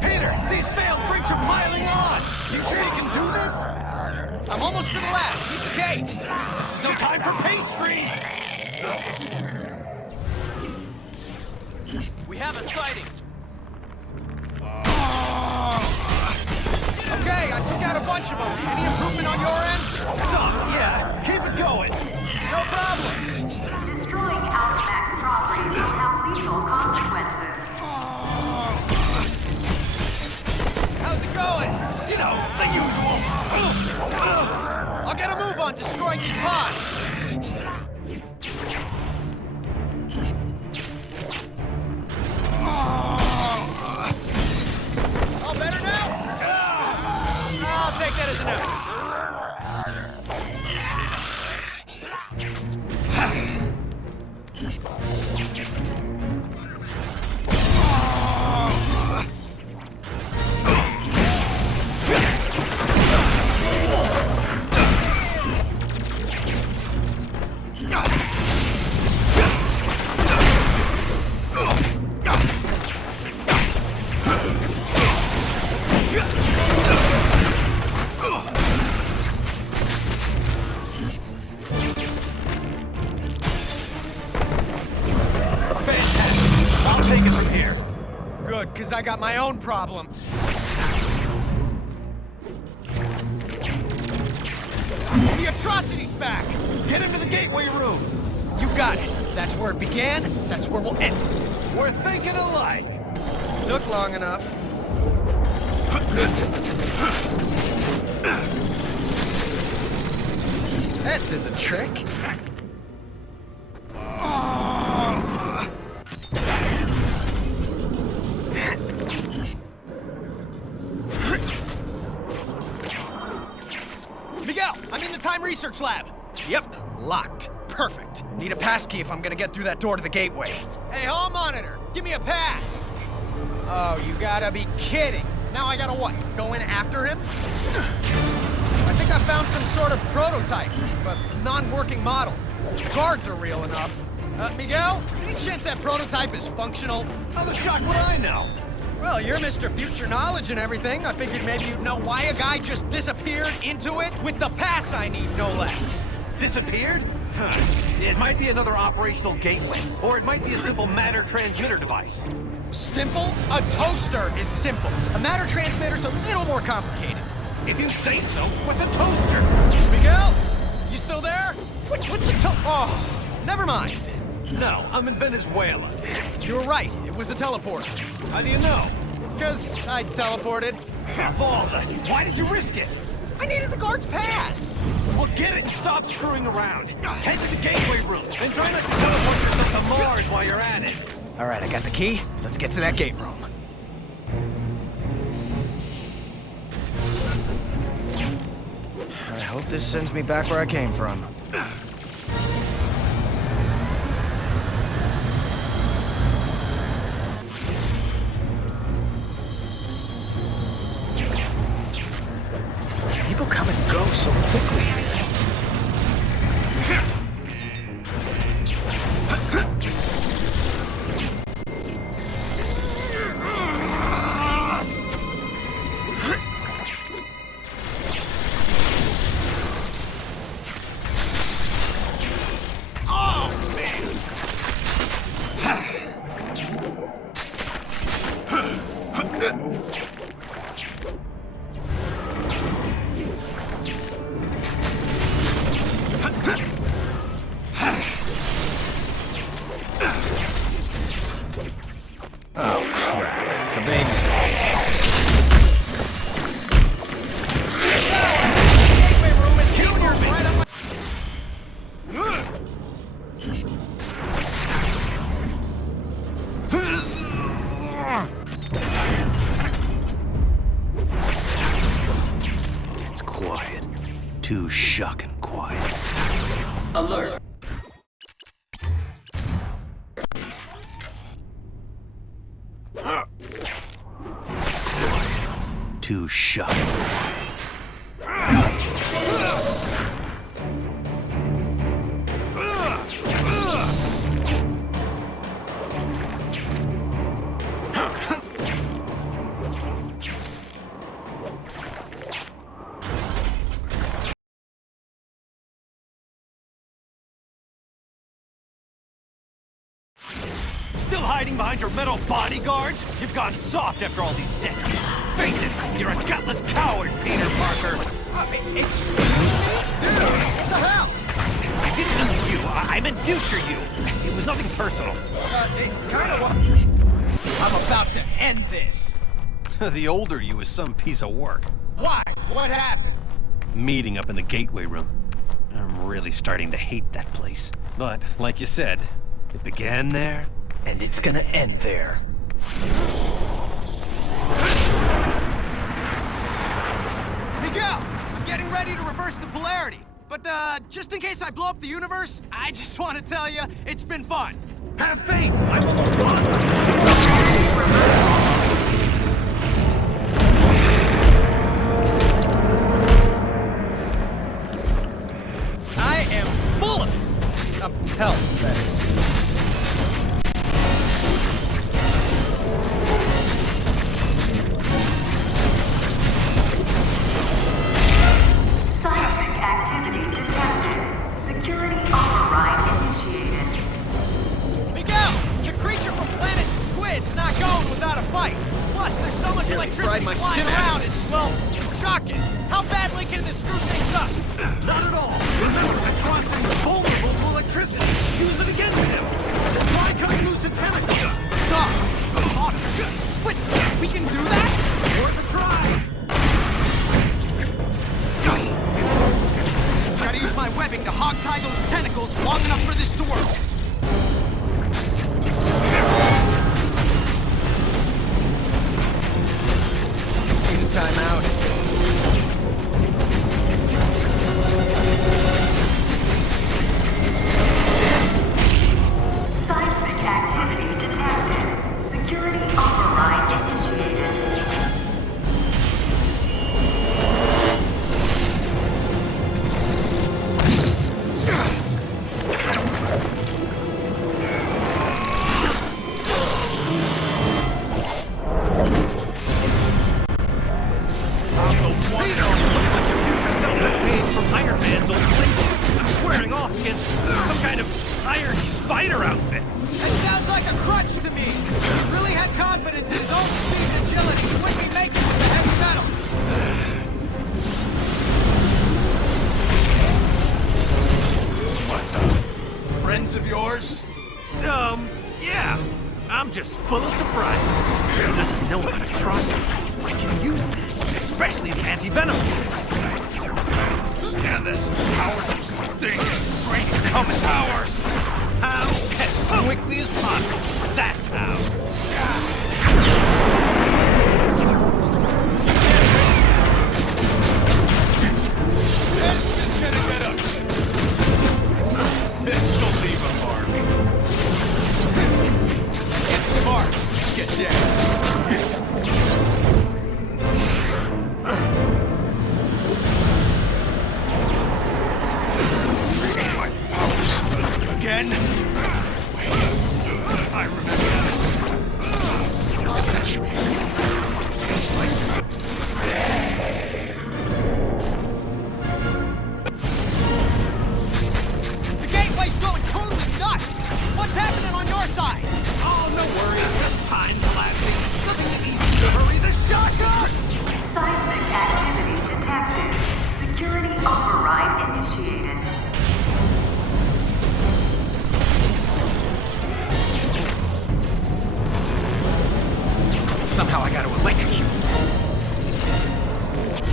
Peter, these failed freaks are piling on! You sure you can do this? I'm almost to the lab. Piece of cake. This is no time for pastries! We have a sighting. Okay, I took out a bunch of them. Any improvement on your end? Some, yeah. Keep it going. No problem. Destroying Alchemax properties will have lethal consequences. How's it going? You know, the usual. I'll get a move on destroying these pods. All better now? I'll take that as enough. Take it from here. Good, because I got my own problem. The atrocity's back! Get him to the gateway room. You got it. That's where it began, that's where we'll end it. We're thinking alike. Took long enough. That did the trick. Miguel, I'm in the time research lab. Yep, locked. Perfect. Need a passkey if I'm gonna get through that door to the gateway. Hey, hall monitor, give me a pass. Oh, you gotta be kidding. Now I gotta what, go in after him? I think I found some sort of prototype, but non-working model. Guards are real enough. Miguel, any chance that prototype is functional? How the shock would I know? Well, you're Mr. Future Knowledge and everything. I figured maybe you'd know why a guy just disappeared into it with the pass I need, no less. Disappeared? Huh. It might be another operational gateway, or it might be a simple matter transmitter device. Simple? A toaster is simple. A matter transmitter's a little more complicated. If you say so, what's a toaster? Miguel? You still there? What's a Oh, never mind. No, I'm in Venezuela. You were right. It was a teleporter. How do you know? Because I teleported. Why did you risk it? I needed the guard's pass. Well, get it and stop screwing around. Head to the gateway room, and try not to teleport yourself to Mars while you're at it. All right, I got the key. Let's get to that gate room. I hope this sends me back where I came from. People come and go so quickly. shocking quiet. Alert. Too shocking quiet. Still hiding behind your metal bodyguards? You've gone soft after all these decades. Face it, you're a gutless coward, Peter Parker. Excuse me? Dude, what the hell? I didn't mean you. I meant future you. It was nothing personal. It kind of was. I'm about to end this. The older you is some piece of work. Why? What happened? Meeting up in the gateway room. I'm really starting to hate that place. But, like you said, it began there, And it's gonna end there. Miguel, I'm getting ready to reverse the polarity. But, just in case I blow up the universe, I just want to tell you, it's been fun. have faith! I'm almost positive. I am full of it. Hell, that is. Seismic activity detected. Security override initiated. Miguel, the creature from planet Squid's not going without a fight. Plus, there's so much electricity flying around, it's, well, shocking. How badly can this screw things up? Not at all. Remember, Atrocity is vulnerable to electricity. Use it against him. Try cutting loose a tentacle. But we can do that? Worth a try. Gotta use my webbing to hog-tie those tentacles long enough for this to work. Need a timeout. Seismic activity detected. Security override initiated. Looks like your future self took page from Iron Man's old playbook. Squaring off against some kind of iron spider outfit. That sounds like a crutch to me. He really had confidence in his own speed and agility. Wouldn't be making with the heavy metal. What the? Friends of yours? Yeah. I'm just full of surprises. Who doesn't know about Atrocity? I can use that, especially the anti-venom. Stand this. How are those things draining common powers? How? As quickly as possible. That's how. This is gonna get ugly. This will leave a mark. Get smart. Get down. My powers again? Wait, I remember this. A century ago. It's like... The gateway's going totally nuts. What's happening on your side? Oh, no worries. Just time collapsing. Nothing that needs you to hurry. The shocker! Seismic activity detected. Security override initiated. Somehow I got to electrocute.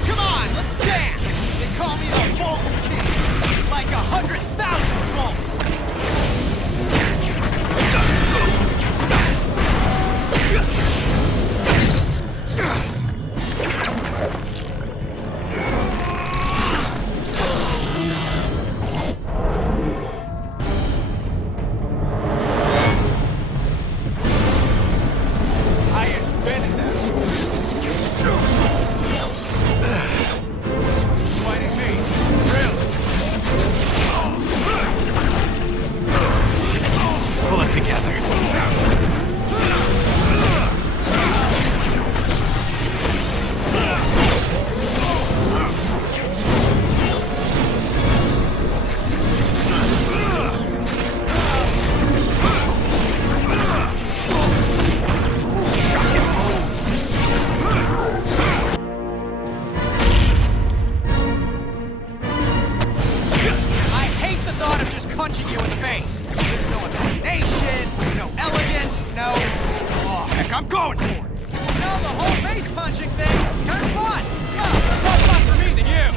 Come on, let's dance! They call me the Bolt King. Like 100,000 volts. I'm going for it! You know, the whole face punching thing is kind of fun. That's all fun for me than you.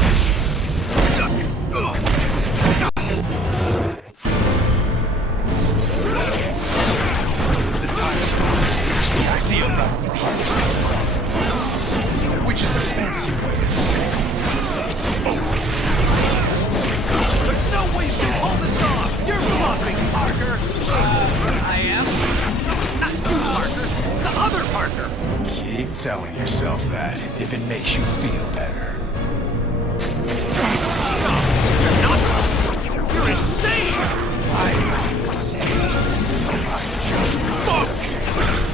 The time storm has reached the ideal level for harvesting quantum energies, which is a fancy way to say it's over. There's no way you can pull this off. You're bluffing, Parker. I am. Not you, Parker. The other Parker. Keep telling yourself that if it makes you feel better. You're insane. I'm not insane. I'm just focused.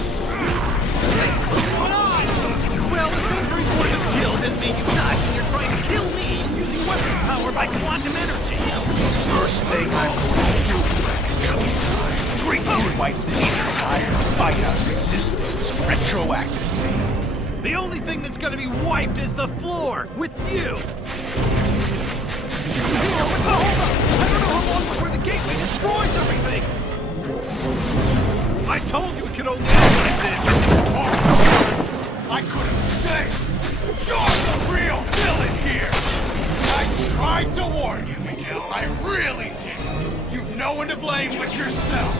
Well, the Century's Worth of Guild has made you nuts, and you're trying to kill me using weapons powered by quantum energy. First thing I'm going to do in time is wipe this entire fight out of existence retroactively. The only thing that's gonna be wiped is the floor, with you! Hold up! I don't know how long before the gateway destroys everything! I told you it could only end like this! I could have said, you're the real villain here! I tried to warn you, Miguel, I really did! You've no one to blame but yourself!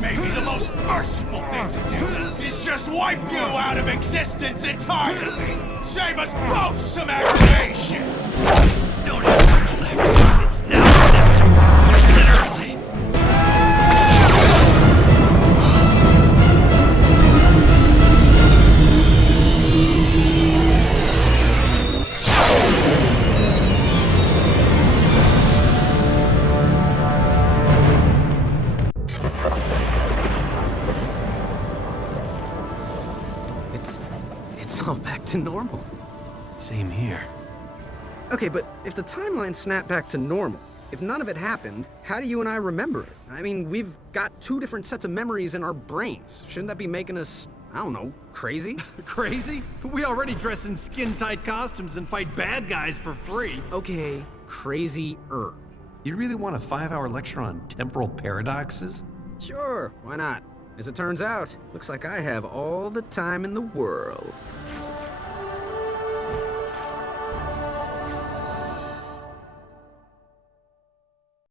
Maybe the most merciful thing to do is just wipe you out of existence entirely! Save us both some aggravation! Don't have much left. It's now or never. Literally. It's all back to normal. Same here. Okay, but if the timeline snapped back to normal, if none of it happened, how do you and I remember it? I mean, we've got two different sets of memories in our brains. Shouldn't that be making us, I don't know, crazy? Crazy? We already dress in skin-tight costumes and fight bad guys for free. Okay, crazy-er. You really want a 5-hour lecture on temporal paradoxes? Sure, why not? As it turns out, looks like I have all the time in the world.